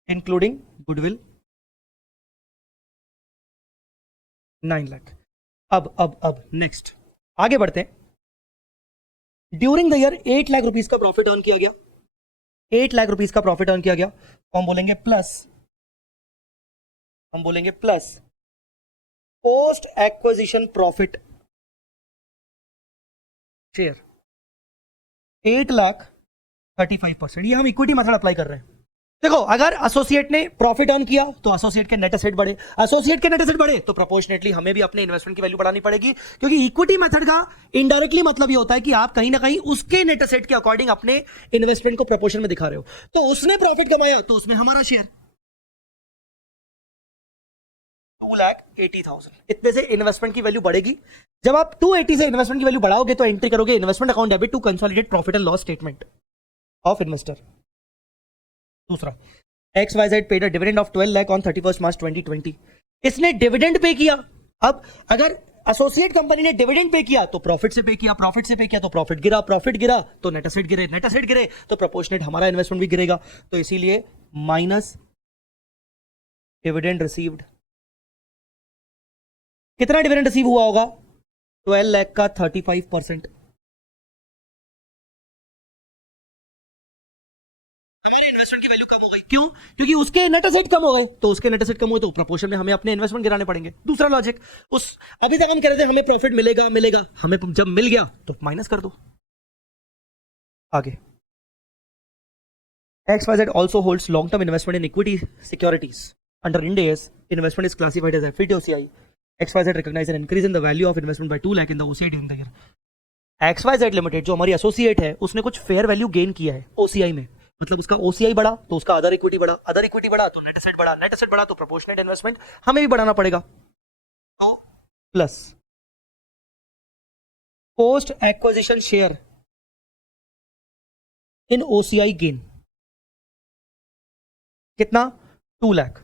इंक्लूडिंग गुडविल 9 लाख. अब नेक्स्ट आगे बढ़ते हैं. During the year 8 lakh rupees का प्रॉफिट अर्न किया गया. 8 लाख रुपीस का प्रॉफिट अर्न किया गया तो हम बोलेंगे plus post acquisition profit share 8,35%. ये हम इक्विटी मेथड अप्लाई कर रहे हैं. देखो, अगर एसोसिएट ने प्रॉफिट अर्न किया तो एसोसिएट के नेट एसेट बढ़े. एसोसिएट के नेट एसेट बढ़े तो प्रोपोर्शनेटली हमें भी अपने इन्वेस्टमेंट की वैल्यू बढ़ानी पड़ेगी, क्योंकि इक्विटी मेथड का इनडायरेक्टली मतलब ये होता है कि आप कहीं ना कहीं उसके नेट एसेट के अकॉर्डिंग अपने इन्वेस्टमेंट को प्रोपोर्शन में दिखा रहे हो. तो उसने प्रॉफिट कमाया तो उसमें हमारा शेयर 2,80,000. इतने से इन्वेस्टमेंट की वैल्यू बढ़ेगी. जब आप 280 से इन्वेस्टमेंट की वैल्यू बढ़ाओगे तो एंट्री करोगे investment account debit to consolidate profit and loss statement of investor. दूसरा, XYZ paid a dividend of 12 lakh on 31 March 2020. इसने डिविडेंड पे किया. अब अगर एसोसिएट कंपनी ने डिविडेंड पे किया तो प्रॉफिट से पे किया, प्रॉफिट से पे किया तो प्रॉफिट गिरा तो नेट एसेट गिरे तो प्रोपोर्शनेट हमारा इन्वेस्टमेंट भी गिरेगा. तो इसीलिए माइनस डिविडेंड रिसीव्ड. कितना डिविडेंड रिसीव हुआ होगा? 12 लाख का 35%. इन्वेस्टमेंट की वैल्यू कम हो गई. क्यों? क्योंकि उसके नेट एसेट कम हो गए. तो उसके नेट एसेट कम हुए तो प्रोपोर्शन में हमें अपने इन्वेस्टमेंट गिराने पड़ेंगे. दूसरा लॉजिक, उस अभी तक हम कह रहे थे हमें प्रॉफिट मिलेगा, हमें जब मिल गया तो माइनस कर दो. आगे, XYZ also holds long-term investment in equity securities. Under Ind AS, investment is classified as FVTOCI. XYZ recognized an increase in the value of investment by 2 lakh in the OCI during the year. XYZ Limited जो हमारी एसोसिएट है उसने कुछ फेयर वैल्यू गेन किया है OCI में. मतलब उसका OCI बढ़ा तो उसका अदर इक्विटी बढ़ा तो नेट एसेट बढ़ा तो प्रोपोर्शनेट इन्वेस्टमेंट हमें भी बढ़ाना पड़ेगा. तो plus post acquisition share in OCI gain, कितना 2 लाख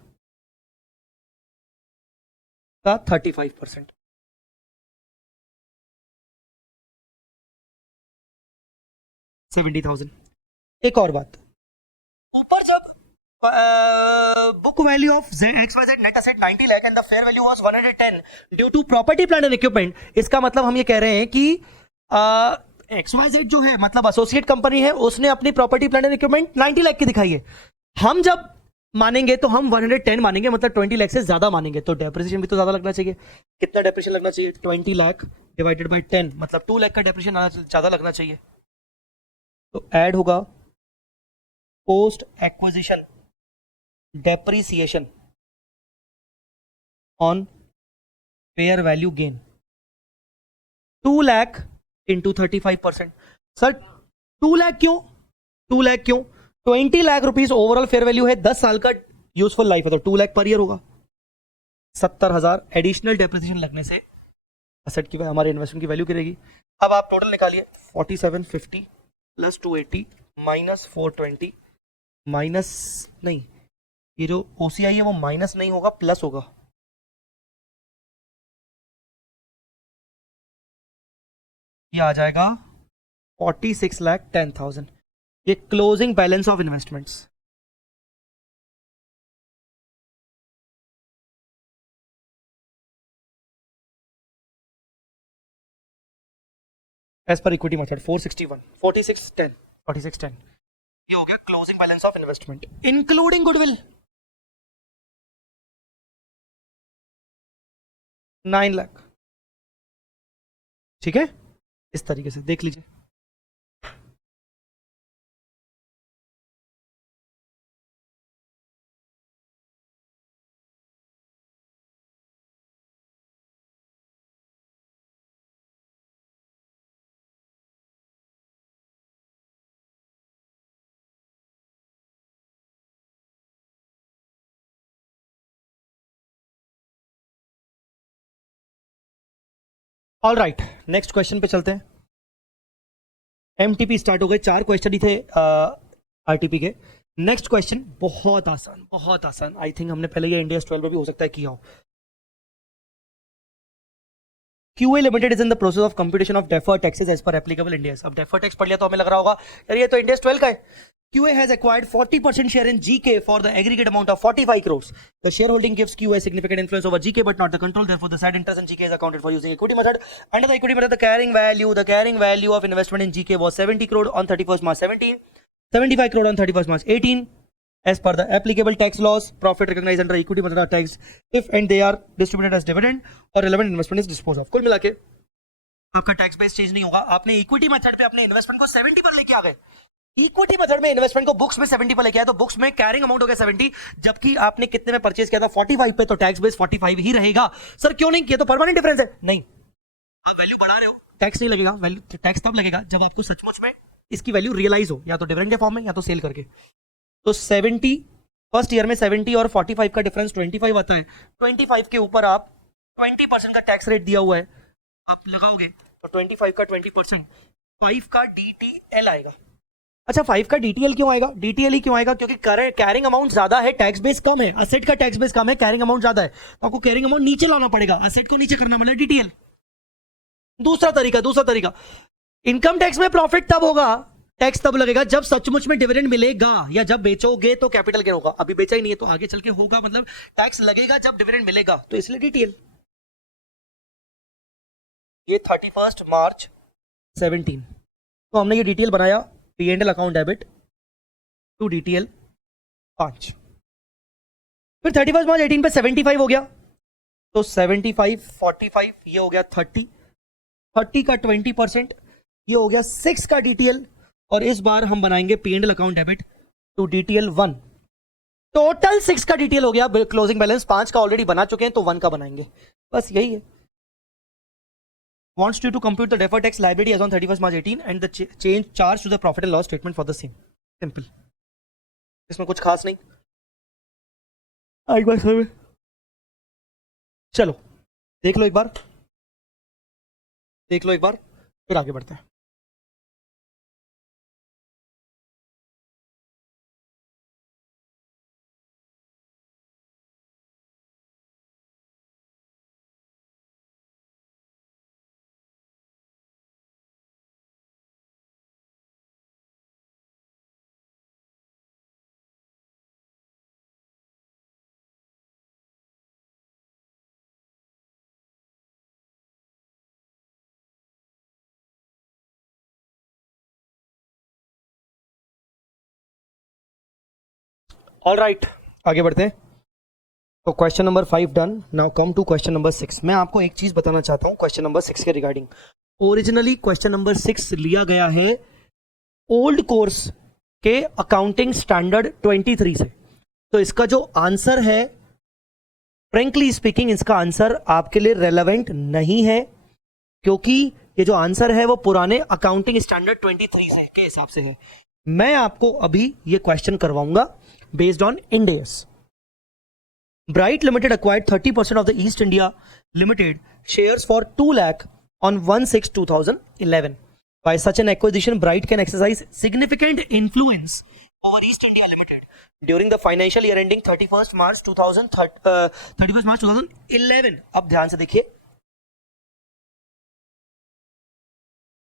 का 35%, 70,000। एक और बात, ऊपर जब book value of XYZ net asset 90 lakh and the fair value was 110 due to property plant and equipment, इसका मतलब हम ये कह रहे हैं कि XYZ जो है मतलब एसोसिएट कंपनी है, उसने अपनी property plant and equipment 90 lakh की दिखाई है। हम जब मानेंगे तो हम 110 मानेंगे, मतलब 20 लाख से ज्यादा मानेंगे, तो डेप्रिसिएशन भी तो ज्यादा लगना चाहिए। कितना डेप्रिसिएशन लगना चाहिए? 20 लाख डिवाइडेड बाई 10, मतलब 2 लाख का डेप्रिसिएशन ज्यादा लगना चाहिए। तो ऐड होगा post acquisition depreciation on fair value gain 2 lakh into 35%। Sir 2 lakh क्यों? 2 लाख क्यों? 20 lakh rupees overall fair value है, 10 साल का यूजफुल लाइफ है, तो 2 लाख पर ईयर होगा। 70,000 एडिशनल डेप्रिसिएशन लगने से एसेट की हमारे इन्वेस्टमेंट की वैल्यू गिरेगी। अब आप टोटल निकालिए, 4750 प्लस 280 माइनस 420 माइनस नहीं, ये जो ओसीआई है वो माइनस नहीं होगा, प्लस होगा। ये आ जाएगा 46,10,000। ये closing balance of investments. As per equity method 461 4610 4610, ये हो गया closing balance of investment including goodwill 9 lakh. ठीक है, इस तरीके से देख लीजिए। ऑल राइट, नेक्स्ट क्वेश्चन पे चलते हैं। एमटीपी स्टार्ट हो गए, 4 क्वेश्चन ही थे आरटीपी के। नेक्स्ट क्वेश्चन बहुत आसान, बहुत आसान। आई थिंक हमने पहले ये इंडिया 12 में भी हो सकता है किया हो। QA limited is in the process of computation of deferred taxes as per applicable India. अब डेफर्ड टैक्स पढ़ लिया तो हमें लग रहा होगा यार ये तो इंडिया 12 का है। QA has acquired 40% share in GK for the aggregate amount of 45 crores. The shareholding gives QA significant influence over GK but not the control. Therefore, the said interest in GK is accounted for using equity method. Under the equity method, the carrying value of investment in GK was 70 crore on 31st March 17, 75 crore on 31st March 18. As per the applicable tax laws, profit recognized under equity method are taxed if and they are distributed as dividend or relevant investment is disposed of. कुल मिला के आपका टैक्स बेस चेंज नहीं होगा। आपने इक्विटी मेथड पे अपने इन्वेस्टमेंट को 70 पर लेके आ गए। इक्विटी मेथड में इन्वेस्टमेंट को बुक्स में 70 पर लेके आया, तो बुक्स में कैरिंग अमाउंट हो गया 70, जबकि आपने कितने में परचेज किया था 45 पे, तो टैक्स बेस 45 ही रहेगा। सर क्यों नहीं किया? तो परमानेंट डिफरेंस है। नहीं, आप वैल्यू बढ़ा रहे हो, टैक्स नहीं लगेगा। वैल्यू टैक्स तब लगेगा जब आपको सचमुच में इसकी वैल्यू रियलाइज हो, या तो डिविडेंड के फॉर्म में या तो सेल करके। तो 70 फर्स्ट ईयर में 70 और 45 का डिफरेंस 25 आता है। 25 के ऊपर आप 20% का टैक्स रेट दिया हुआ है, आप लगाओगे तो 25 का 20%, 5 का DTL आएगा। अच्छा 5 का DTL क्यों आएगा? DTL ही क्यों आएगा? क्योंकि कैरिंग अमाउंट ज्यादा है, टैक्स बेस कम है। असेट का टैक्स बेस कम है, कैरिंग अमाउंट ज्यादा है, तो आपको कैरिंग अमाउंट नीचे लाना पड़ेगा, असेट को नीचे करना, मतलब DTL। दूसरा तरीका, इनकम टैक्स में प्रॉफिट तब होगा, टैक्स तब लगेगा जब सचमुच में डिविडेंड मिलेगा, या जब बेचोगे तो कैपिटल गेन होगा। अभी बेचा ही नहीं है तो आगे चल के होगा, मतलब टैक्स लगेगा जब डिविडेंड मिलेगा, तो इसलिए DTL। ये 31 मार्च 17, तो हमने ये DTL बनाया, P&L account debit to DTL 5। फिर 31 मार्च 18 पे 75 हो गया, तो 75 45 ये हो गया 30 का 20%, ये हो गया 6 का DTL। और इस बार हम बनाएंगे P&L account debit to DTL 1। Total 6 का DTL हो गया, क्लोजिंग बैलेंस 5 का ऑलरेडी बना चुके हैं, तो 1 का बनाएंगे, बस यही है। Wants you to compute the deferred tax liability as on 31st March 18 and the change charge to the profit and loss statement for the same. Simple. इसमें कुछ खास नहीं। एक बार चलो देख लो एक बार। देख लो एक बार, फिर आगे बढ़ते हैं। ऑल राइट, आगे बढ़ते हैं। तो question number 5 done. Now come to question number 6। मैं आपको एक चीज बताना चाहता हूं क्वेश्चन नंबर 6 के रिगार्डिंग। ओरिजिनली क्वेश्चन नंबर 6 लिया गया है ओल्ड कोर्स के अकाउंटिंग स्टैंडर्ड 23 से। तो इसका जो आंसर है, फ्रेंकली स्पीकिंग, इसका आंसर आपके लिए रेलेवेंट नहीं है, क्योंकि ये जो आंसर है वो पुराने अकाउंटिंग स्टैंडर्ड 23 से के हिसाब से है। मैं आपको अभी ये क्वेश्चन करवाऊंगा based on end S. Bright Limited acquired 30% of the East India Limited shares for 2 lakh on 1/6/2011. By such an acquisition, Bright can exercise significant influence over East India Limited during the financial year ending 31st March 2011. अब ध्यान से देखिए,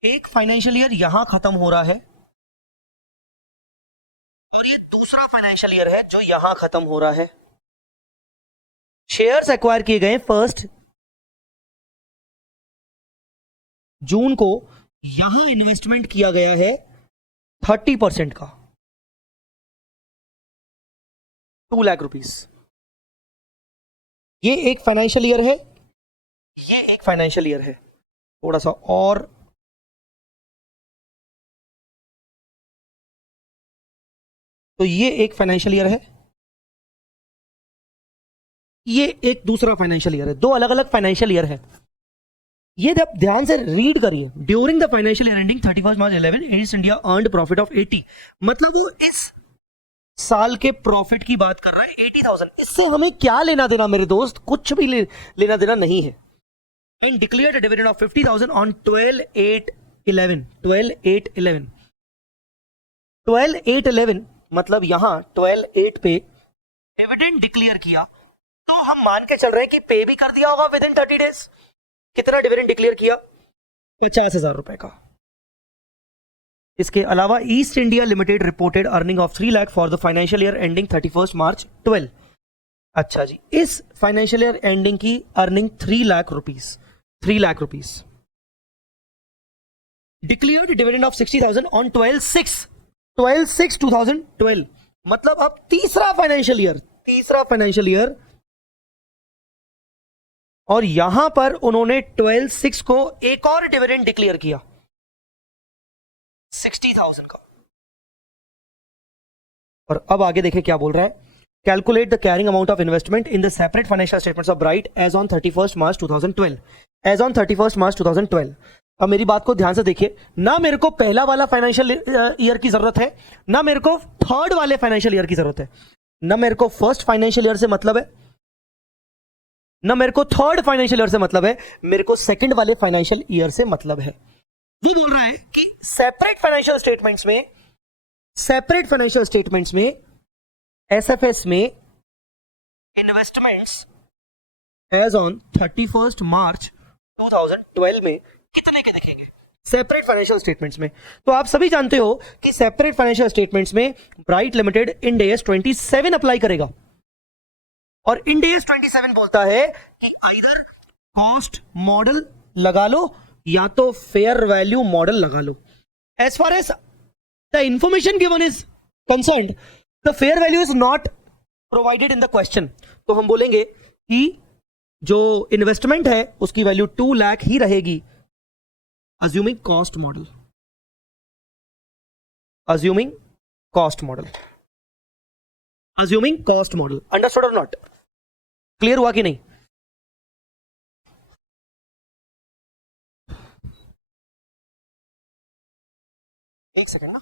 एक फाइनेंशियल ईयर यहां खत्म हो रहा है और ये दूसरा फाइनेंशियल ईयर है जो यहां खत्म हो रहा है। शेयर्स एक्वायर किए गए 1 जून को, यहां इन्वेस्टमेंट किया गया है 30% का, 2 लाख रुपीस। ये एक फाइनेंशियल ईयर है, ये एक फाइनेंशियल ईयर है। थोड़ा सा और, तो ये एक फाइनेंशियल ईयर है, ये एक दूसरा फाइनेंशियल ईयर है। दो अलग अलग फाइनेंशियल ईयर है। ये जब ध्यान से रीड करिए, during the financial year ending 31 March 11 east India earned profit of 80, मतलब वो इस साल के प्रॉफिट की बात कर रहा है 80,000। इससे हमें क्या लेना देना मेरे दोस्त, कुछ भी लेना देना नहीं है। And declared a dividend of 50,000 on 12/8/11। 12/8/11 12/8/11 मतलब यहां 12/8 पे डिविडेंड डिक्लेयर किया, तो हम मान के चल रहे हैं कि पे भी कर दिया होगा विद इन 30 डेज। कितना डिविडेंड डिक्लेयर किया? 50,000 रुपए का। इसके अलावा east India limited reported earning of 3 lakh for the financial year ending 31 मार्च 12। अच्छा जी, इस फाइनेंशियल ईयर एंडिंग की earning 3 lakh rupees, 3 lakh rupees. Declared dividend of 60,000 on 12/6/2012, मतलब अब तीसरा फाइनेंशियल ईयर, और यहां पर उन्होंने 12/6 को एक और डिविडेंड डिक्लेयर किया 60,000 का। और अब आगे देखें क्या बोल रहा है। Calculate the carrying amount of investment in the separate financial statements of Bright as on 31 March 2012, as on 31 March 2012। अब मेरी बात को ध्यान से देखिए, ना मेरे को पहला वाला फाइनेंशियल ईयर की जरूरत है, ना मेरे को थर्ड वाले फाइनेंशियल ईयर की जरूरत है, ना मेरे को फर्स्ट फाइनेंशियल ईयर से मतलब है, ना मेरे को थर्ड फाइनेंशियल ईयर से मतलब है, मेरे को सेकंड वाले फाइनेंशियल ईयर से मतलब है। वो बोल रहा है कि सेपरेट फाइनेंशियल स्टेटमेंट्स में एसएफएस में इन्वेस्टमेंट्स एज ऑन 31 मार्च 2012 में कितने के देखेंगे सेपरेट फाइनेंशियल स्टेटमेंट्स में। तो आप सभी जानते हो कि सेपरेट फाइनेंशियल स्टेटमेंट्स में bright limited end S 27 apply करेगा, और इंड एस 27 बोलता है कि आइदर कॉस्ट मॉडल लगा लो या तो फेयर वैल्यू मॉडल लगा लो। As far as the information given is concerned, the fair value is not provided in the question. तो हम बोलेंगे कि जो इन्वेस्टमेंट है उसकी वैल्यू 2 लाख ही रहेगी, assuming cost model, assuming cost model। Understood और नॉट? क्लियर हुआ कि नहीं? एक सेकेंड ना।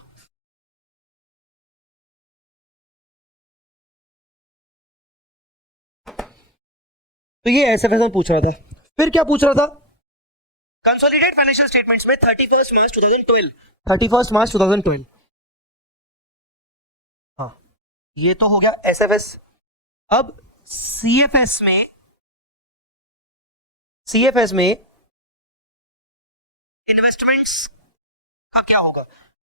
तो ये एसएफएस में पूछ रहा था, फिर क्या पूछ रहा था? कंसोलिडेटेड फाइनेंशियल स्टेटमेंट्स में 31 मार्च 2012, हाँ ये तो हो गया एसएफएस। अब सीएफएस में इन्वेस्टमेंट्स का क्या होगा?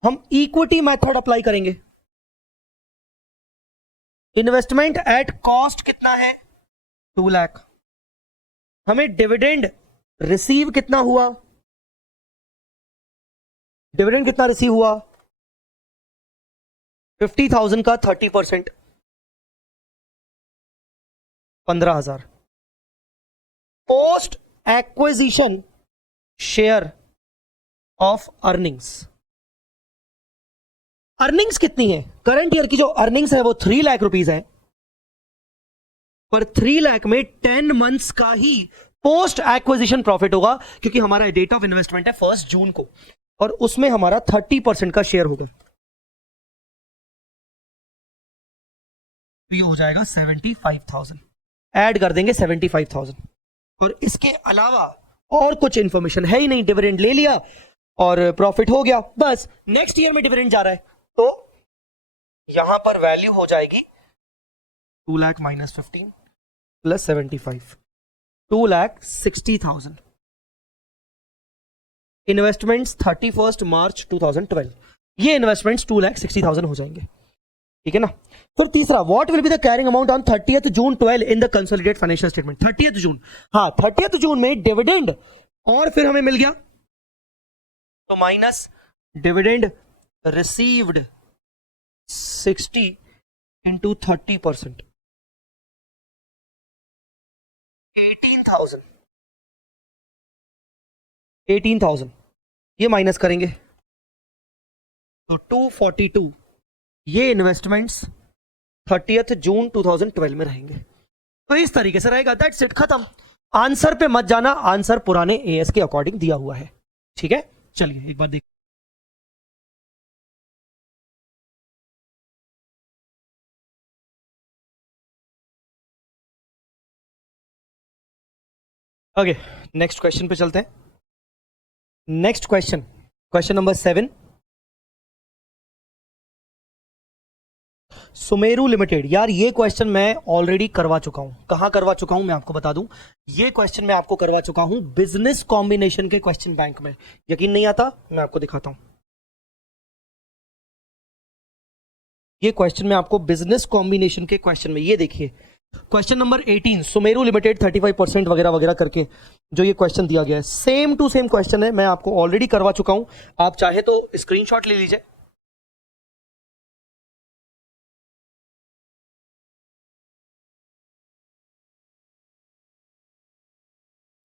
हम इक्विटी मेथड अप्लाई करेंगे। इन्वेस्टमेंट एट कॉस्ट कितना है? 2 लाख। हमें डिविडेंड रिसीव कितना हुआ? डिविडेंड कितना रिसीव हुआ? 50,000 का 30%, 15,000। Post acquisition share of earnings कितनी है? करंट ईयर की जो अर्निंग्स है वो 3 लाख रुपीस है, पर 3 लाख में 10 मंथ्स का ही पोस्ट एक्विजिशन प्रॉफिट होगा, क्योंकि हमारा डेट ऑफ इन्वेस्टमेंट है 1 जून को, और उसमें हमारा 30% का शेयर होगा। ये हो जाएगा 75,000, ऐड कर देंगे 75,000। और इसके अलावा और कुछ इंफॉर्मेशन है ही नहीं, डिविडेंड ले लिया और प्रॉफिट हो गया, बस नेक्स्ट ईयर में डिविडेंड जा रहा है, तो यहां पर वैल्यू हो जाएगी 2 lakh minus 15 plus 75, 2,60,000। Investments 31 March 2012, ये इन्वेस्टमेंट्स 2,60,000 हो जाएंगे, ठीक है ना। फिर तीसरा, what will be the carrying amount on 30th June 12 in the consolidated financial statement? 30th जून, हाँ 30th जून में डिविडेंड और फिर हमें मिल गया, तो माइनस डिविडेंड रिसीव्ड 60 इंटू 30%, 18,000 ये माइनस करेंगे तो 242। ये इन्वेस्टमेंट्स 30th जून 2012 में रहेंगे। तो इस तरीके से रहेगा, दैट्स इट, खत्म। आंसर पे मत जाना, आंसर पुराने एएस के अकॉर्डिंग दिया हुआ है, ठीक है। चलिए एक बार देख, ओके नेक्स्ट क्वेश्चन पे चलते हैं। Next question number 7, Sumeru limited. यार ये क्वेश्चन मैं ऑलरेडी करवा चुका हूं। कहां करवा चुका हूं मैं आपको बता दूं, ये क्वेश्चन मैं आपको करवा चुका हूं बिजनेस कॉम्बिनेशन के क्वेश्चन बैंक में। यकीन नहीं आता, मैं आपको दिखाता हूं। ये क्वेश्चन मैं आपको बिजनेस कॉम्बिनेशन के क्वेश्चन में, ये देखिए क्वेश्चन नंबर 18, सुमेरू लिमिटेड 35% वगैरह वगैरह करके जो ये क्वेश्चन दिया गया है, सेम टू सेम क्वेश्चन है, मैं आपको ऑलरेडी करवा चुका हूं। आप चाहे तो स्क्रीनशॉट ले लीजिए।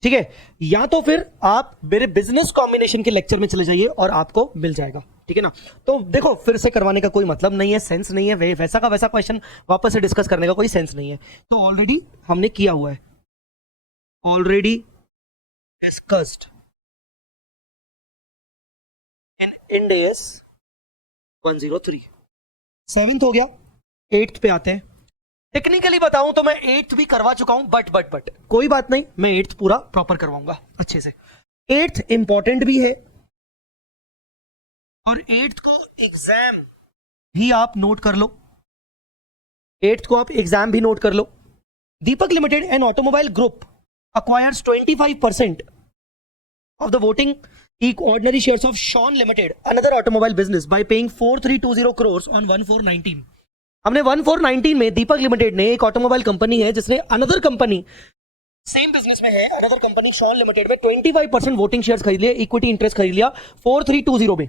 ठीक है, या तो फिर आप मेरे बिजनेस कॉम्बिनेशन के लेक्चर में चले जाइए और आपको मिल जाएगा, ठीक है ना। तो देखो फिर से करवाने का कोई मतलब नहीं है, सेंस नहीं है, वैसा का वैसा क्वेश्चन वापस से डिस्कस करने का कोई सेंस नहीं है। तो ऑलरेडी हमने किया हुआ है, already discussed in Ind AS 103। 7th हो गया, 8th पे आते हैं। टेक्निकली बताऊं तो मैं 8th भी करवा चुका हूं, बट कोई बात नहीं, मैं 8th पूरा प्रॉपर करवाऊंगा अच्छे से। 8th इंपॉर्टेंट भी है और 8th को एग्जाम भी आप नोट कर लो, 8th को आप एग्जाम भी नोट कर लो। Deepak limited and automobile group acquires 25% of the voting ordinary shares of Sean Limited, another automobile business, by paying 4320 crores on 1419। हमने 1419 में दीपक लिमिटेड ने, एक ऑटोमोबाइल कंपनी है जिसने अनदर कंपनी सेम बिजनेस में है, अनदर कंपनी शॉन लिमिटेड में 25% वोटिंग शेयर्स खरीद लिया, इक्विटी इंटरेस्ट खरीद लिया 4320 में,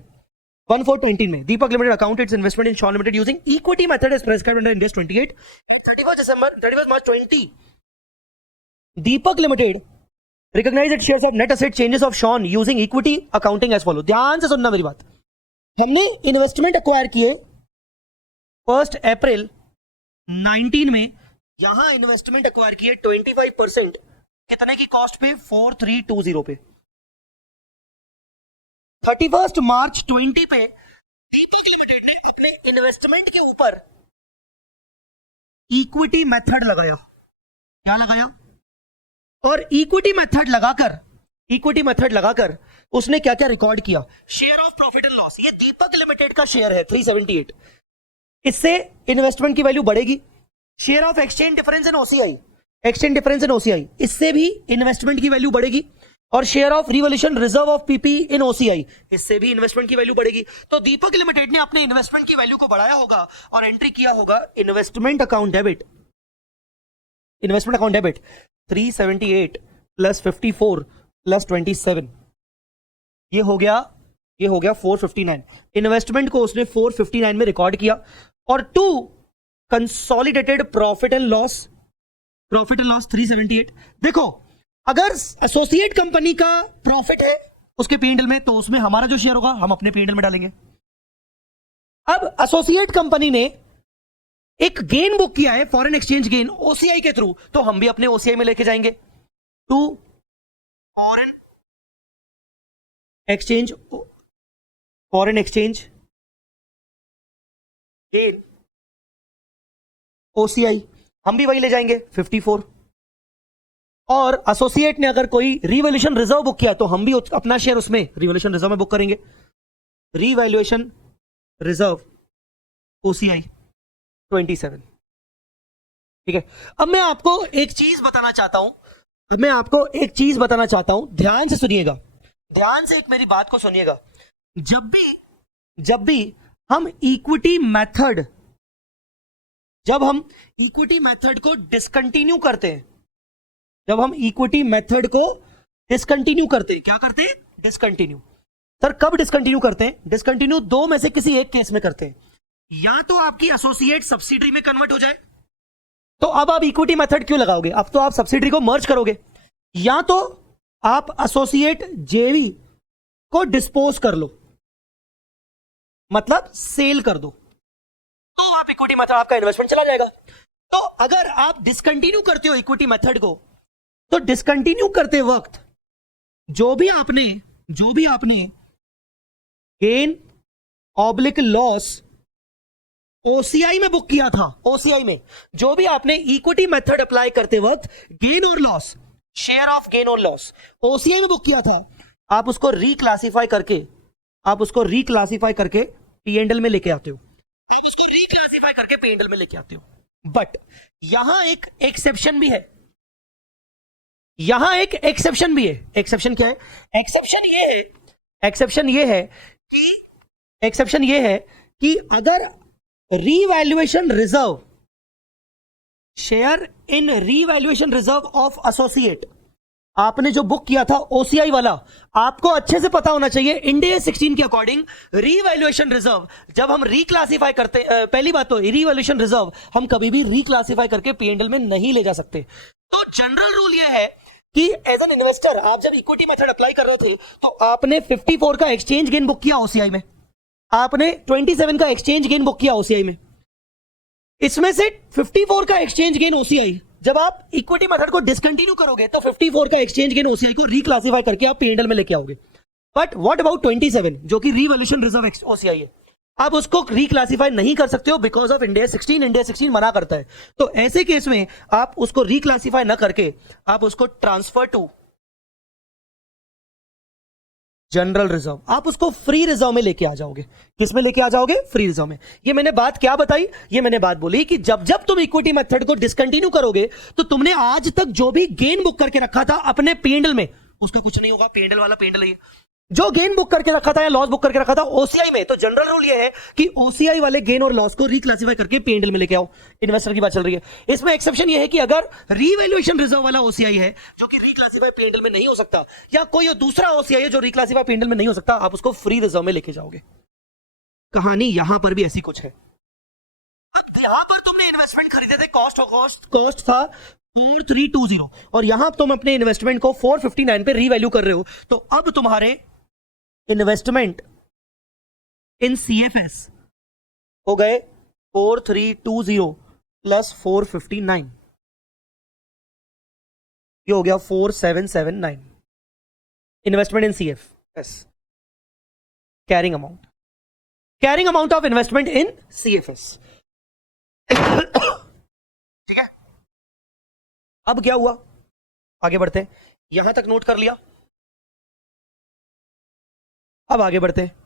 1419 में। Deepak limited accounted its investment in Shaun limited using equity method as prescribed under Ind AS 28। 31 March 20 Deepak limited recognise its shares of net asset changes of Shaun using equity accounting as follow. ध्यान से सुनना मेरी बात, हमने इन्वेस्टमेंट एक्वायर किए 1 अप्रैल 19 में, यहां इन्वेस्टमेंट एक्वायर किए 25% कितने की कॉस्ट पे? 4320 पे। 31 मार्च 20 पे दीपक लिमिटेड ने अपने इन्वेस्टमेंट के ऊपर इक्विटी मेथड लगाया। क्या लगाया? और इक्विटी मेथड लगाकर इक्विटी मेथड लगाकर उसने क्या क्या रिकॉर्ड किया, share of profit and loss, ये दीपक लिमिटेड का शेयर है 378, इससे इन्वेस्टमेंट की वैल्यू बढ़ेगी। Share of exchange difference in OCI, exchange difference in OCI, इससे भी इन्वेस्टमेंट की वैल्यू बढ़ेगी। और share of revolution reserve of PP in OCI, इससे भी इन्वेस्टमेंट की वैल्यू बढ़ेगी। तो दीपक लिमिटेड ने अपने इन्वेस्टमेंट की वैल्यू को बढ़ाया होगा और एंट्री किया होगा investment account debit, investment account debit 378 plus 54 plus 27, ये हो गया 459। इन्वेस्टमेंट को उसने 459 में रिकॉर्ड किया। और 2 कंसोलिडेटेड प्रॉफिट एंड लॉस 378। देखो अगर एसोसिएट कंपनी का प्रॉफिट है उसके पीएनएल में, तो उसमें हमारा जो शेयर होगा हम अपने पीएनएल में डालेंगे। अब एसोसिएट कंपनी ने एक गेन बुक किया है, फॉरेन एक्सचेंज गेन ओसीआई के थ्रू, तो हम भी अपने ओसीआई में लेके जाएंगे। To foreign exchange gain OCI, हम भी वही ले जाएंगे 54। और एसोसिएट ने अगर कोई रिवैल्यूएशन रिजर्व बुक किया तो हम भी अपना शेयर उसमें रिवैल्यूएशन रिजर्व में बुक करेंगे। रिवैल्यूएशन रिजर्व ओसीआई 27, ठीक है। अब मैं आपको एक चीज बताना चाहता हूं, ध्यान से सुनिएगा, ध्यान से एक मेरी बात को सुनिएगा। जब भी हम इक्विटी मेथड को डिसकंटिन्यू करते हैं, क्या करते हैं? डिसकंटिन्यू। सर कब डिसकंटिन्यू करते हैं? डिसकंटिन्यू दो में से किसी एक केस में करते हैं। या तो आपकी एसोसिएट सब्सिडरी में कन्वर्ट हो जाए, तो अब आप इक्विटी मेथड क्यों लगाओगे, अब तो आप सब्सिडरी को मर्ज करोगे। या तो आप एसोसिएट जेवी को डिस्पोज कर लो, मतलब सेल कर दो, तो आप इक्विटी मेथड, आपका इन्वेस्टमेंट चला जाएगा। तो अगर आप डिसकंटिन्यू करते हो इक्विटी मेथड को, तो डिसकंटिन्यू करते वक्त जो भी आपने गेन ऑब्लिक लॉस ओसीआई में बुक किया था, ओसीआई में जो भी आपने इक्विटी मेथड अप्लाई करते वक्त गेन और लॉस, शेयर ऑफ गेन और लॉस ओसीआई में बुक किया था, आप उसको रिक्लासिफाई करके पीएनएल में लेके आते हो, बट यहां एक एक्सेप्शन भी है, एक्सेप्शन क्या है? एक्सेप्शन ये है कि अगर revaluation reserve, share in revaluation reserve of associate आपने जो बुक किया था ओसीआई वाला, आपको अच्छे से पता होना चाहिए इंड AS 16 के अकॉर्डिंग रीवैल्यूएशन रिजर्व जब हम रिक्लासिफाई करते, पहली बात तो रीवैल्यूएशन रिजर्व हम कभी भी रिक्लासिफाई करके पीएनएल में नहीं ले जा सकते। तो जनरल रूल यह है कि एज एन इन्वेस्टर आप जब इक्विटी मेथड अप्लाई कर रहे थे तो आपने 54 का एक्सचेंज गेन बुक किया ओसीआई में, आपने 27 का एक्सचेंज गेन बुक किया ओसीआई में, इसमें से 54 का एक्सचेंज गेन ओसीआई जब आप इक्विटी मेथड को डिसकंटिन्यू करोगे तो 54 का एक्सचेंज गेन ओसीआई को रिक्लासिफाई करके आप पीएनएल में लेके आओगे। बट व्हाट अबाउट 27 जो कि रिवैल्यूएशन रिजर्व ओसीआई है, आप उसको रिक्लासिफाई नहीं कर सकते हो because of Ind AS 16, Ind AS 16 मना करता है। तो ऐसे केस में आप उसको रिक्लासिफाई ना करके आप उसको ट्रांसफर टू जनरल रिजर्व, आप उसको फ्री रिजर्व में लेके आ जाओगे। किसमें लेके आ जाओगे? फ्री रिजर्व में। ये मैंने बात क्या बताई? ये मैंने बात बोली कि जब जब तुम इक्विटी मेथड को डिसकंटिन्यू करोगे तो तुमने आज तक जो भी गेन बुक करके रखा था अपने पीएनएल में, उसका कुछ नहीं होगा, पीएनएल वाला पीएनएल है। जो गेन बुक करके रखा था या लॉस बुक करके रखा था ओसीआई में, तो जनरल रूल ये है कि ओसीआई वाले गेन और लॉस को रिक्लासिफाई करके पीएनएल में लेके आओ। इन्वेस्टर की बात चल रही है। इसमें एक्सेप्शन ये है कि अगर रीवैल्यूएशन रिजर्व वाला ओसीआई है जो कि रिक्लासिफाई पीएनएल में नहीं हो सकता, या कोई दूसरा ओसीआई है जो रिक्लासिफाई पीएनएल में नहीं हो सकता, आप उसको फ्री रिजर्व में लेके जाओगे। कहानी यहां पर भी ऐसी कुछ है। अब यहां पर तुमने इन्वेस्टमेंट खरीदे थे, कॉस्ट था 4320 और यहां तुम अपने इन्वेस्टमेंट को 459 पे रीवैल्यू कर रहे हो, तो अब तुम्हारे इन्वेस्टमेंट इन सीएफएस हो गए 4320 प्लस 459, ये हो गया 4779 investment in CFS, carrying amount of investment in CFS. ठीक है, अब क्या हुआ? आगे बढ़ते हैं। यहां तक नोट कर लिया? अब आगे बढ़ते हैं।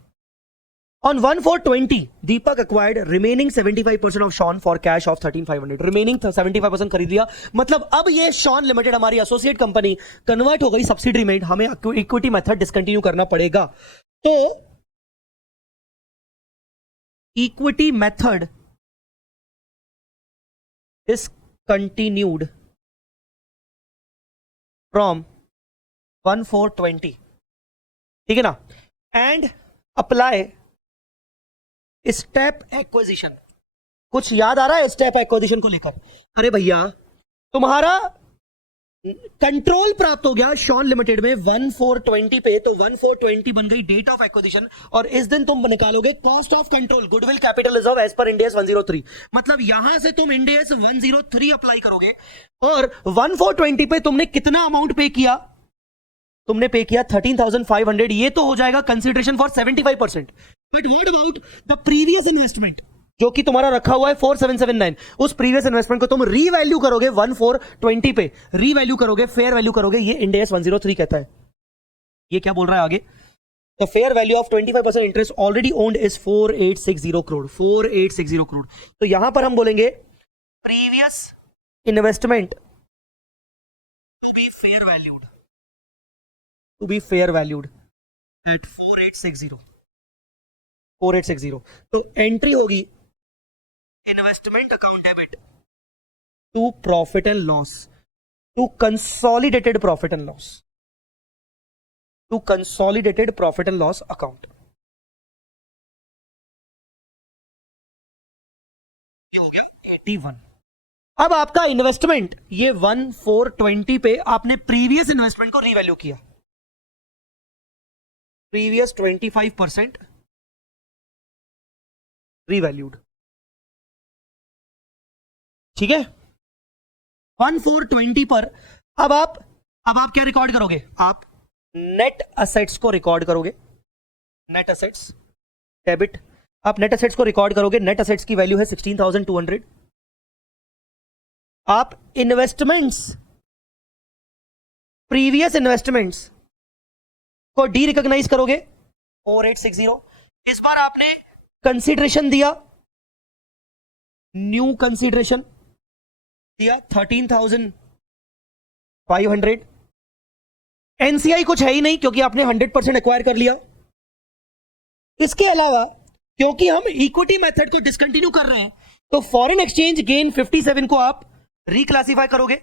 On 1/4/20, Deepak acquired remaining 75% of Sean for cash of 13,500. Remaining 75% खरीद लिया, मतलब अब ये Sean लिमिटेड हमारी एसोसिएट कंपनी कन्वर्ट हो गई सब्सिडरी में, हमें इक्विटी मेथड डिसकंटिन्यू करना पड़ेगा। तो equity method is continued from 1/4/20, ठीक है ना, एंड अप्लाई स्टेप एक्विजिशन। कुछ याद आ रहा है स्टेप एक्विजिशन को लेकर? अरे भैया, तुम्हारा कंट्रोल प्राप्त हो गया शॉन लिमिटेड में 1/4/20 पे, तो 1/4/20 बन गई डेट ऑफ एक्विजिशन, और इस दिन तुम निकालोगे cost of control goodwill capital reserve as per Ind AS 103। मतलब यहां से तुम इंड AS 103 अप्लाई करोगे, और 1/4/20 पे तुमने कितना अमाउंट पे किया? तुमने पे किया 13,500। ये तो हो जाएगा consideration for 75%। But what about the previous investment जो कि तुम्हारा रखा हुआ है 4779? उस प्रीवियस इन्वेस्टमेंट को तुम रीवैल्यू करोगे 1/4/20 पे, रीवैल्यू करोगे, फेयर वैल्यू करोगे। ये इंड AS 103 कहता है। ये क्या बोल रहा है आगे? The fair value of 25% interest already owned is 4860 crore. 4860 crore. तो यहां पर हम बोलेंगे previous investment to be fair valued, to be fair valued at 4860। तो एंट्री होगी investment account debit to profit and loss, to consolidated profit and loss, to consolidated profit and loss account. ये हो गया 81। अब आपका इन्वेस्टमेंट ये 1/4/20 पे आपने प्रीवियस इन्वेस्टमेंट को रीवैल्यू किया, प्रीवियस 25% रीवैल्यूड, ठीक है। 1/4/20 पर अब आप क्या रिकॉर्ड करोगे? आप नेट असेट्स को रिकॉर्ड करोगे। नेट असेट्स डेबिट, आप नेट असेट्स को रिकॉर्ड करोगे। नेट असेट्स की वैल्यू है 16,200। आप इन्वेस्टमेंट्स, प्रीवियस इन्वेस्टमेंट्स को डी रिकॉग्नाइज करोगे 4860। इस बार आपने कंसीडरेशन दिया, न्यू कंसीडरेशन दिया 13,500। एनसीआई कुछ है ही नहीं क्योंकि आपने 100% एक्वायर कर लिया। इसके अलावा क्योंकि हम इक्विटी मेथड को डिसकंटिन्यू कर रहे हैं, तो फॉरेन एक्सचेंज गेन 57 को आप रिक्लासिफाई करोगे।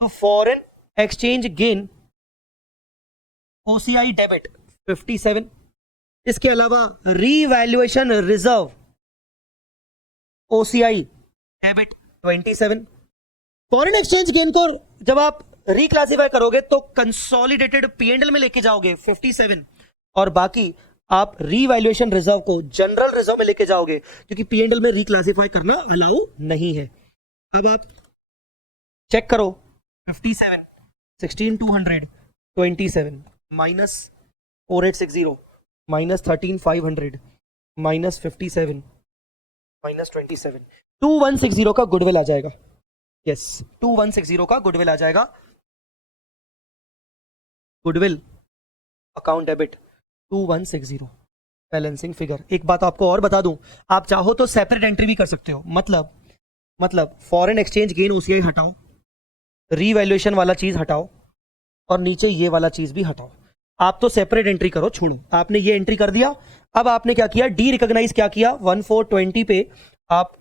तो foreign exchange gain OCI debit 57। इसके अलावा revaluation reserve OCI debit 27। Foreign exchange gain को जब आप रिक्लासिफाई करोगे तो कंसोलिडेटेड P&L में लेके जाओगे 57, और बाकी आप रीवैल्यूएशन रिजर्व को जनरल रिजर्व में लेके जाओगे क्योंकि P&L में रिक्लासिफाई करना अलाउ नहीं है। अब आप चेक करो 57, 16,200, 27 माइनस 4860 माइनस 13,500 माइनस 57 माइनस 27, 2160 का गुडविल आ जाएगा। यस, 2160 का गुडविल आ जाएगा। Goodwill account debit 2160 balancing figure. एक बात आपको और बता दूं, आप चाहो तो सेपरेट एंट्री भी कर सकते हो। मतलब फॉरेन एक्सचेंज गेन OCI हटाओ, रीवैल्यूएशन वाला चीज हटाओ, और नीचे ये वाला चीज भी हटाओ। आप तो सेपरेट एंट्री करो, छोड़ो। आपने ये एंट्री कर दिया। अब आपने क्या किया? डी रिकॉग्नाइज क्या किया? 1/4/20 पे आप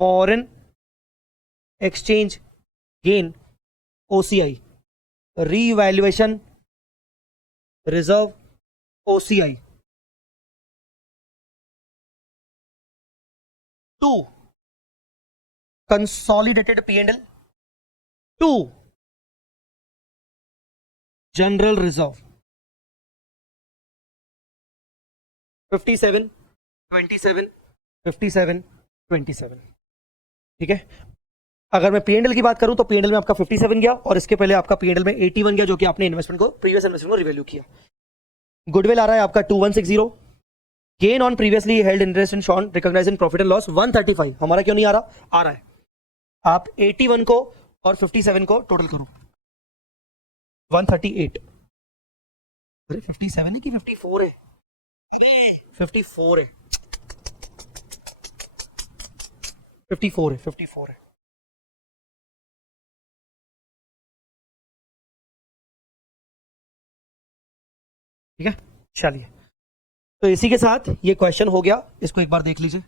foreign exchange gain OCI, revaluation reserve OCI to consolidated P&L to general reserve 57, 27, 57, 27। ठीक है। अगर मैं P&L की बात करूं तो P&L में आपका 57 गया, और इसके पहले आपका P&L में 81 गया, जो कि आपने इन्वेस्टमेंट को, प्रीवियस इन्वेस्टमेंट को रिवैल्यू किया। गुडविल आ रहा है आपका 2160। Gain on previously held interest in shown recognise in profit and loss 135। हमारा क्यों नहीं आ रहा? आ रहा है। आप 81 को और 57 को टोटल करो 138। अरे 57 है कि 54 है? 54 है, 54 है, 54 है। ठीक है, चलिए, तो इसी के साथ ये क्वेश्चन हो गया, इसको एक बार देख लीजिए।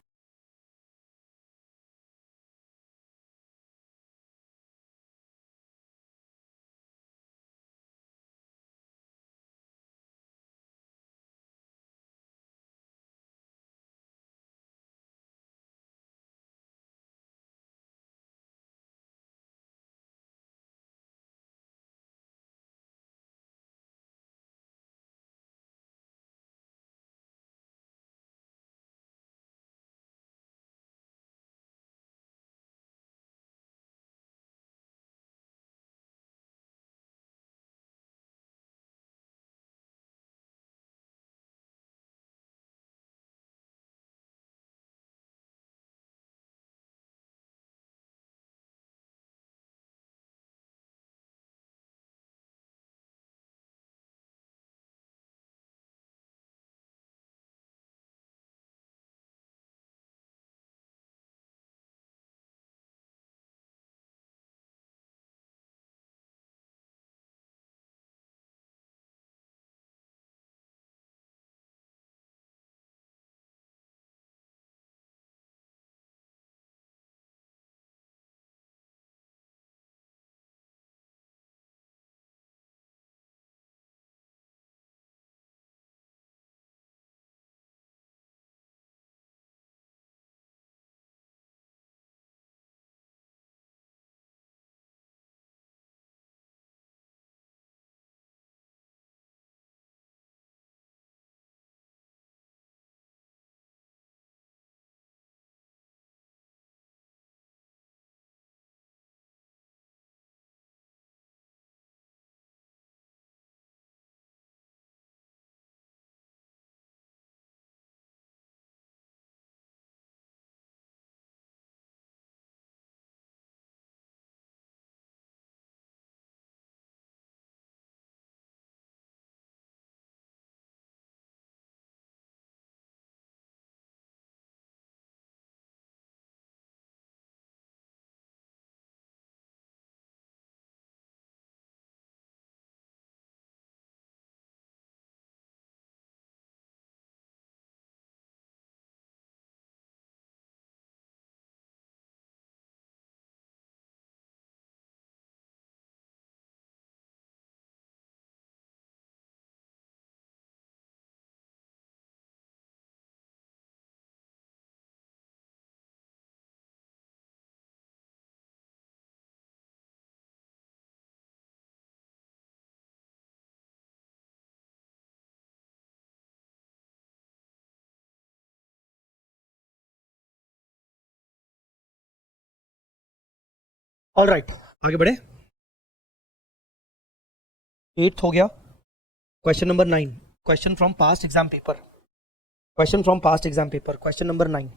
ऑल राइट, आगे बढ़े। 8 हो गया। Question number 9, question from past exam paper, question from past exam paper, question number 9।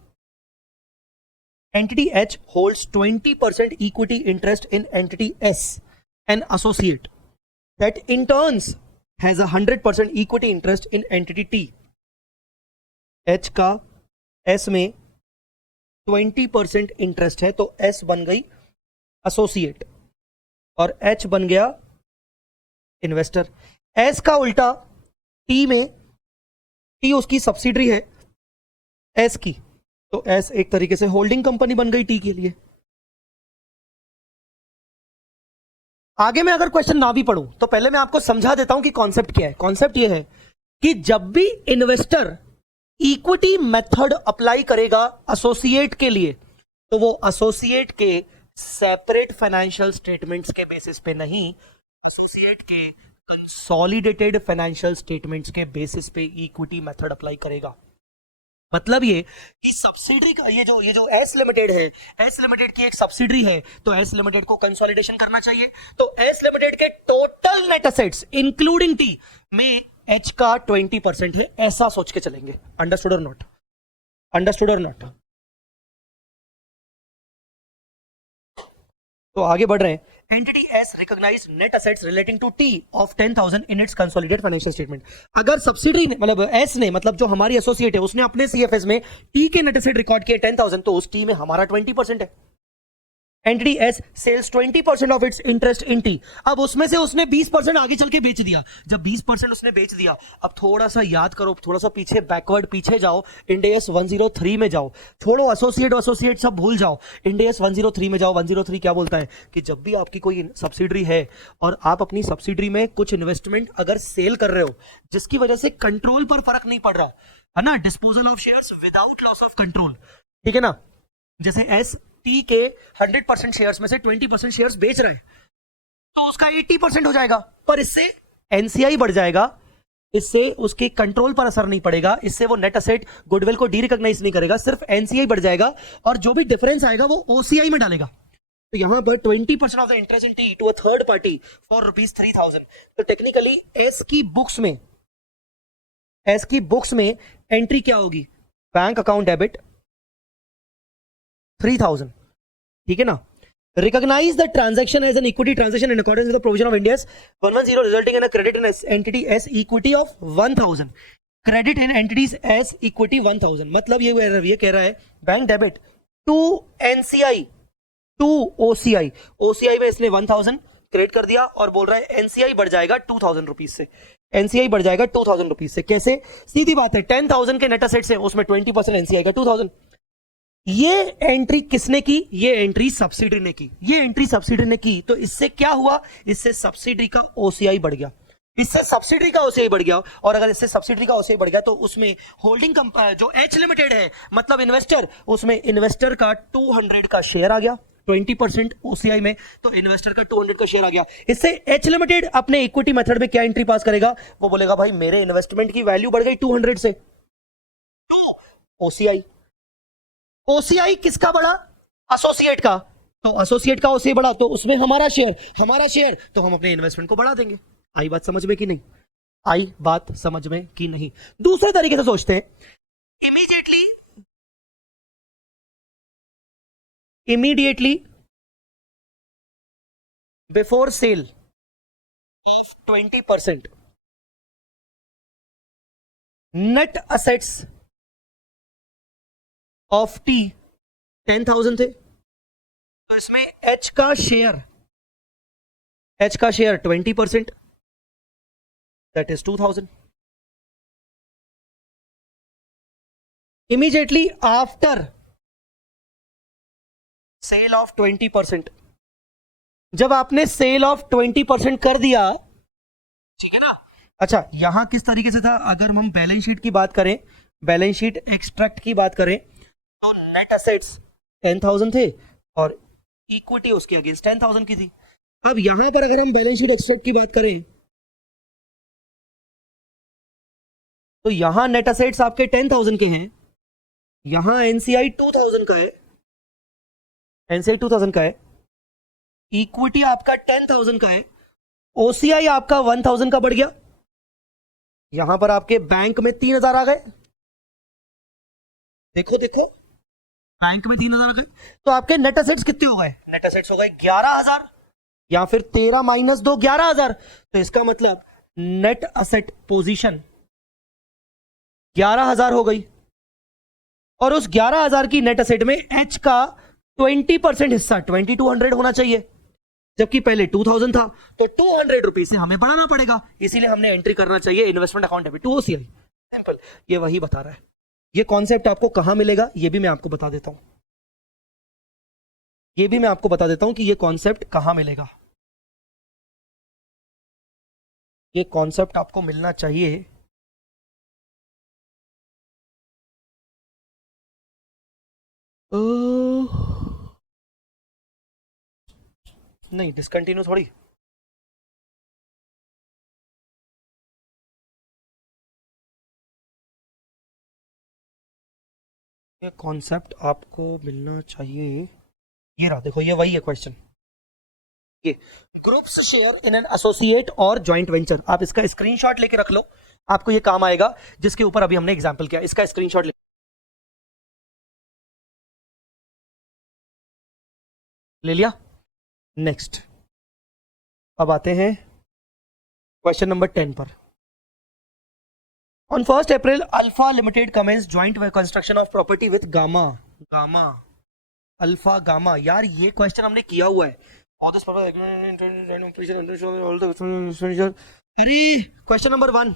Entity H holds 20% equity interest in entity S, an associate that in turns has a 100% equity interest in entity T. H का S में 20% इंटरेस्ट है, तो S बन गई एसोसिएट और H बन गया इन्वेस्टर। S का उल्टा T में, T उसकी सब्सिडरी है S की, तो S एक तरीके से होल्डिंग कंपनी बन गई T के लिए। आगे मैं अगर क्वेश्चन ना भी पढ़ूं तो पहले मैं आपको समझा देता हूं कि कॉन्सेप्ट क्या है। कॉन्सेप्ट यह है कि जब भी इन्वेस्टर इक्विटी मेथड अप्लाई करेगा एसोसिएट के लिए, तो वो एसोसिएट के सेपरेट फाइनेंशियल स्टेटमेंट्स के बेसिस पे नहीं, एसोसिएट के कंसोलिडेटेड फाइनेंशियल स्टेटमेंट्स के बेसिस पे इक्विटी मेथड अप्लाई करेगा। मतलब ये कि सब्सिडरी का ये जो एस लिमिटेड है, एस लिमिटेड की एक सब्सिडरी है, तो एस लिमिटेड को कंसोलिडेशन करना चाहिए। तो एस लिमिटेड के total net assets including T में एच का 20% है, ऐसा सोच के चलेंगे। अंडरस्टूड और नॉट? अंडरस्टूड और नॉट? तो आगे बढ़ रहे हैं। Entity S recognise net assets relating to T of 10,000 in its consolidated financial statement. अगर सब्सिडरी ने मतलब एस ने मतलब जो हमारी एसोसिएट है उसने अपने सीएफएस में टी के नेट असेट रिकॉर्ड किए 10,000 तो उस टी में हमारा 20% है। Entity S sells 20% of its interest in T. अब उसमें से उसने 20% आगे चल के बेच दिया। जब 20% उसने बेच दिया, अब थोड़ा सा याद करो, थोड़ा सा पीछे बैकवर्ड पीछे जाओ, इंडेस 103 में जाओ, छोड़ो एसोसिएट सब भूल जाओ, इंडेस 103 में जाओ। 103 क्या बोलता है कि जब भी आपकी कोई सब्सिडरी है और आप अपनी सब्सिडरी में कुछ इन्वेस्टमेंट अगर सेल कर रहे हो जिसकी वजह से कंट्रोल पर फर्क नहीं पड़ रहा है ना, disposal of shares without loss of control, ठीक है ना, जैसे एस टी के 100% शेयर्स में से 20% शेयर्स बेच रहे हैं तो उसका 80% हो जाएगा, पर इससे एनसीआई बढ़ जाएगा, इससे उसके कंट्रोल पर असर नहीं पड़ेगा, इससे वो नेट असेट गुडविल को डी रिकॉग्नाइज नहीं करेगा, सिर्फ एनसीआई बढ़ जाएगा और जो भी डिफरेंस आएगा वो ओसीआई में डालेगा। तो यहां पर 20% of the interest in T to a third party for ₹3,000। तो टेक्निकली एस की बुक्स में एंट्री क्या होगी, बैंक अकाउंट डेबिट 3,000, ठीक है ना। Recognise the transaction as an equity transaction in accordance with the provision of India 110 resulting in a credit in entity S equity of 1,000। Credit in entities S equity 1,000 मतलब ये कह रहा है bank debit to NCI to OCI. OCI में इसने 1,000 क्रेडिट कर दिया और बोल रहा है एनसीआई बढ़ जाएगा 2,000 रुपीज से, एनसीआई बढ़ जाएगा 2,000 रुपीज से। कैसे, सीधी बात है, 10,000 के नेट असेट्स है उसमें 20% एनसीआई का 2,000। ये एंट्री किसने की, ये एंट्री सब्सिडरी ने की, ये एंट्री सब्सिडरी ने की। तो इससे क्या हुआ, इससे सब्सिडरी का ओसीआई बढ़ गया, इससे सब्सिडरी का ओसीआई बढ़ गया। और अगर इससे सब्सिडरी का ओसीआई बढ़ गया तो उसमें होल्डिंग जो एच लिमिटेड है मतलब इन्वेस्टर, उसमें इन्वेस्टर का 200 का शेयर आ गया 20% ओसीआई में, तो इन्वेस्टर का 200 का शेयर आ गया। इससे एच लिमिटेड अपने इक्विटी मेथड में क्या एंट्री पास करेगा, वो बोलेगा भाई मेरे इन्वेस्टमेंट की वैल्यू बढ़ गई 200 से, तो ओसीआई। ओसीआई किसका बढ़ा, एसोसिएट का, तो एसोसिएट का ओसीआई बढ़ा तो उसमें हमारा शेयर, तो हम अपने इन्वेस्टमेंट को बढ़ा देंगे। आई बात समझ में कि नहीं, आई बात समझ में कि नहीं। दूसरे तरीके से सोचते हैं, immediately before sale 20% net assets of T 10,000 थे, तो इसमें एच का share 20%, that is 2,000। Immediately after sale of 20%, जब आपने सेल ऑफ 20% कर दिया, ठीक है ना। अच्छा, यहां किस तरीके से था, अगर हम बैलेंस शीट की बात करें, बैलेंस शीट एक्सट्रैक्ट की बात करें, तो नेट असेट्स 10,000 थे और इक्विटी उसके अगेंस्ट 10,000 की थी। अब यहां पर अगर हम बैलेंस शीट एक्सट्रैक्ट की बात करें तो यहां नेट असेट्स आपके 10,000 के हैं, यहां एनसीआई 2,000 का है, एनसीआई 2,000 का है, इक्विटी आपका 10,000 का है, ओसीआई आपका 1,000 का बढ़ गया, यहां पर आपके बैंक में 3,000 आ गए, देखो बैंक में 3,000 आ गए, तो आपके नेट असेट्स कितने हो गए, नेट असेट्स हो गए 11,000, या फिर 13 माइनस 2 11,000। तो इसका मतलब नेट असेट पोजीशन 11,000 हो गई, और उस 11,000 की नेट असेट में एच का 20% हिस्सा 2,200 होना चाहिए, जबकि पहले 2,000 था, तो 200 रुपीज से हमें बढ़ाना पड़ेगा, इसीलिए हमने एंट्री करना चाहिए investment account debit to OCI. Simple, ये वही बता रहा है। ये कॉन्सेप्ट आपको कहां मिलेगा, ये भी मैं आपको बता देता हूं, कि ये कॉन्सेप्ट कहां मिलेगा। ये कॉन्सेप्ट आपको मिलना चाहिए नहीं, डिसकंटिन्यू थोड़ी, ये कॉन्सेप्ट आपको मिलना चाहिए, ये रहा, देखो ये वही है क्वेश्चन, ये groups share in an associate or joint venture. आप इसका स्क्रीनशॉट लेके रख लो, आपको ये काम आएगा, जिसके ऊपर अभी हमने एग्जांपल किया, इसका स्क्रीनशॉट ले लिया। नेक्स्ट, अब आते हैं क्वेश्चन नंबर 10 पर। On 1st April, Alpha Limited commenced joint construction of property with Gamma. Gamma. Alpha Gamma. यार ये क्वेश्चन हमने किया हुआ है। अरे question number 1,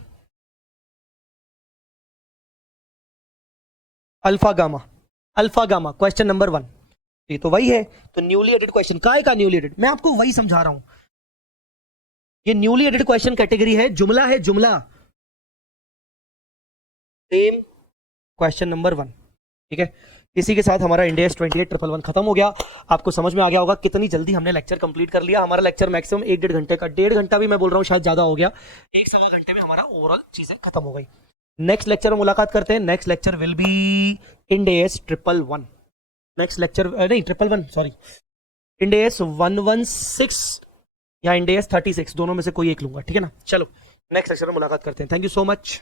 alpha gamma. Alpha gamma question number 1, ये तो वही है। तो न्यूली एडेड क्वेश्चन, काय का न्यूली एडेड, मैं आपको वही समझा रहा हूं। ये न्यूली एडेड क्वेश्चन कैटेगरी है, जुमला है, जुमला। सेम क्वेश्चन नंबर 1, ठीक है। इसी के साथ हमारा इंडिया 2811 खत्म हो गया। आपको समझ में आ गया होगा कितनी जल्दी हमने लेक्चर कंप्लीट कर लिया। हमारा लेक्चर मैक्सिमम 1-1.5 घंटे का, 1.5 घंटा भी मैं बोल रहा हूँ शायद ज्यादा हो गया। 1-1.25 घंटे में हमारा ओवरऑल चीजें खत्म हो गई। नेक्स्ट लेक्चर में मुलाकात करते हैं। Next lecture will be Ind AS 111। Next lecture नहीं 111, सॉरी, इंडेस 116 या इंडेस 36, दोनों में से कोई एक लूंगा, ठीक है ना। चलो नेक्स्ट लेक्चर में मुलाकात करते हैं। Thank you so much.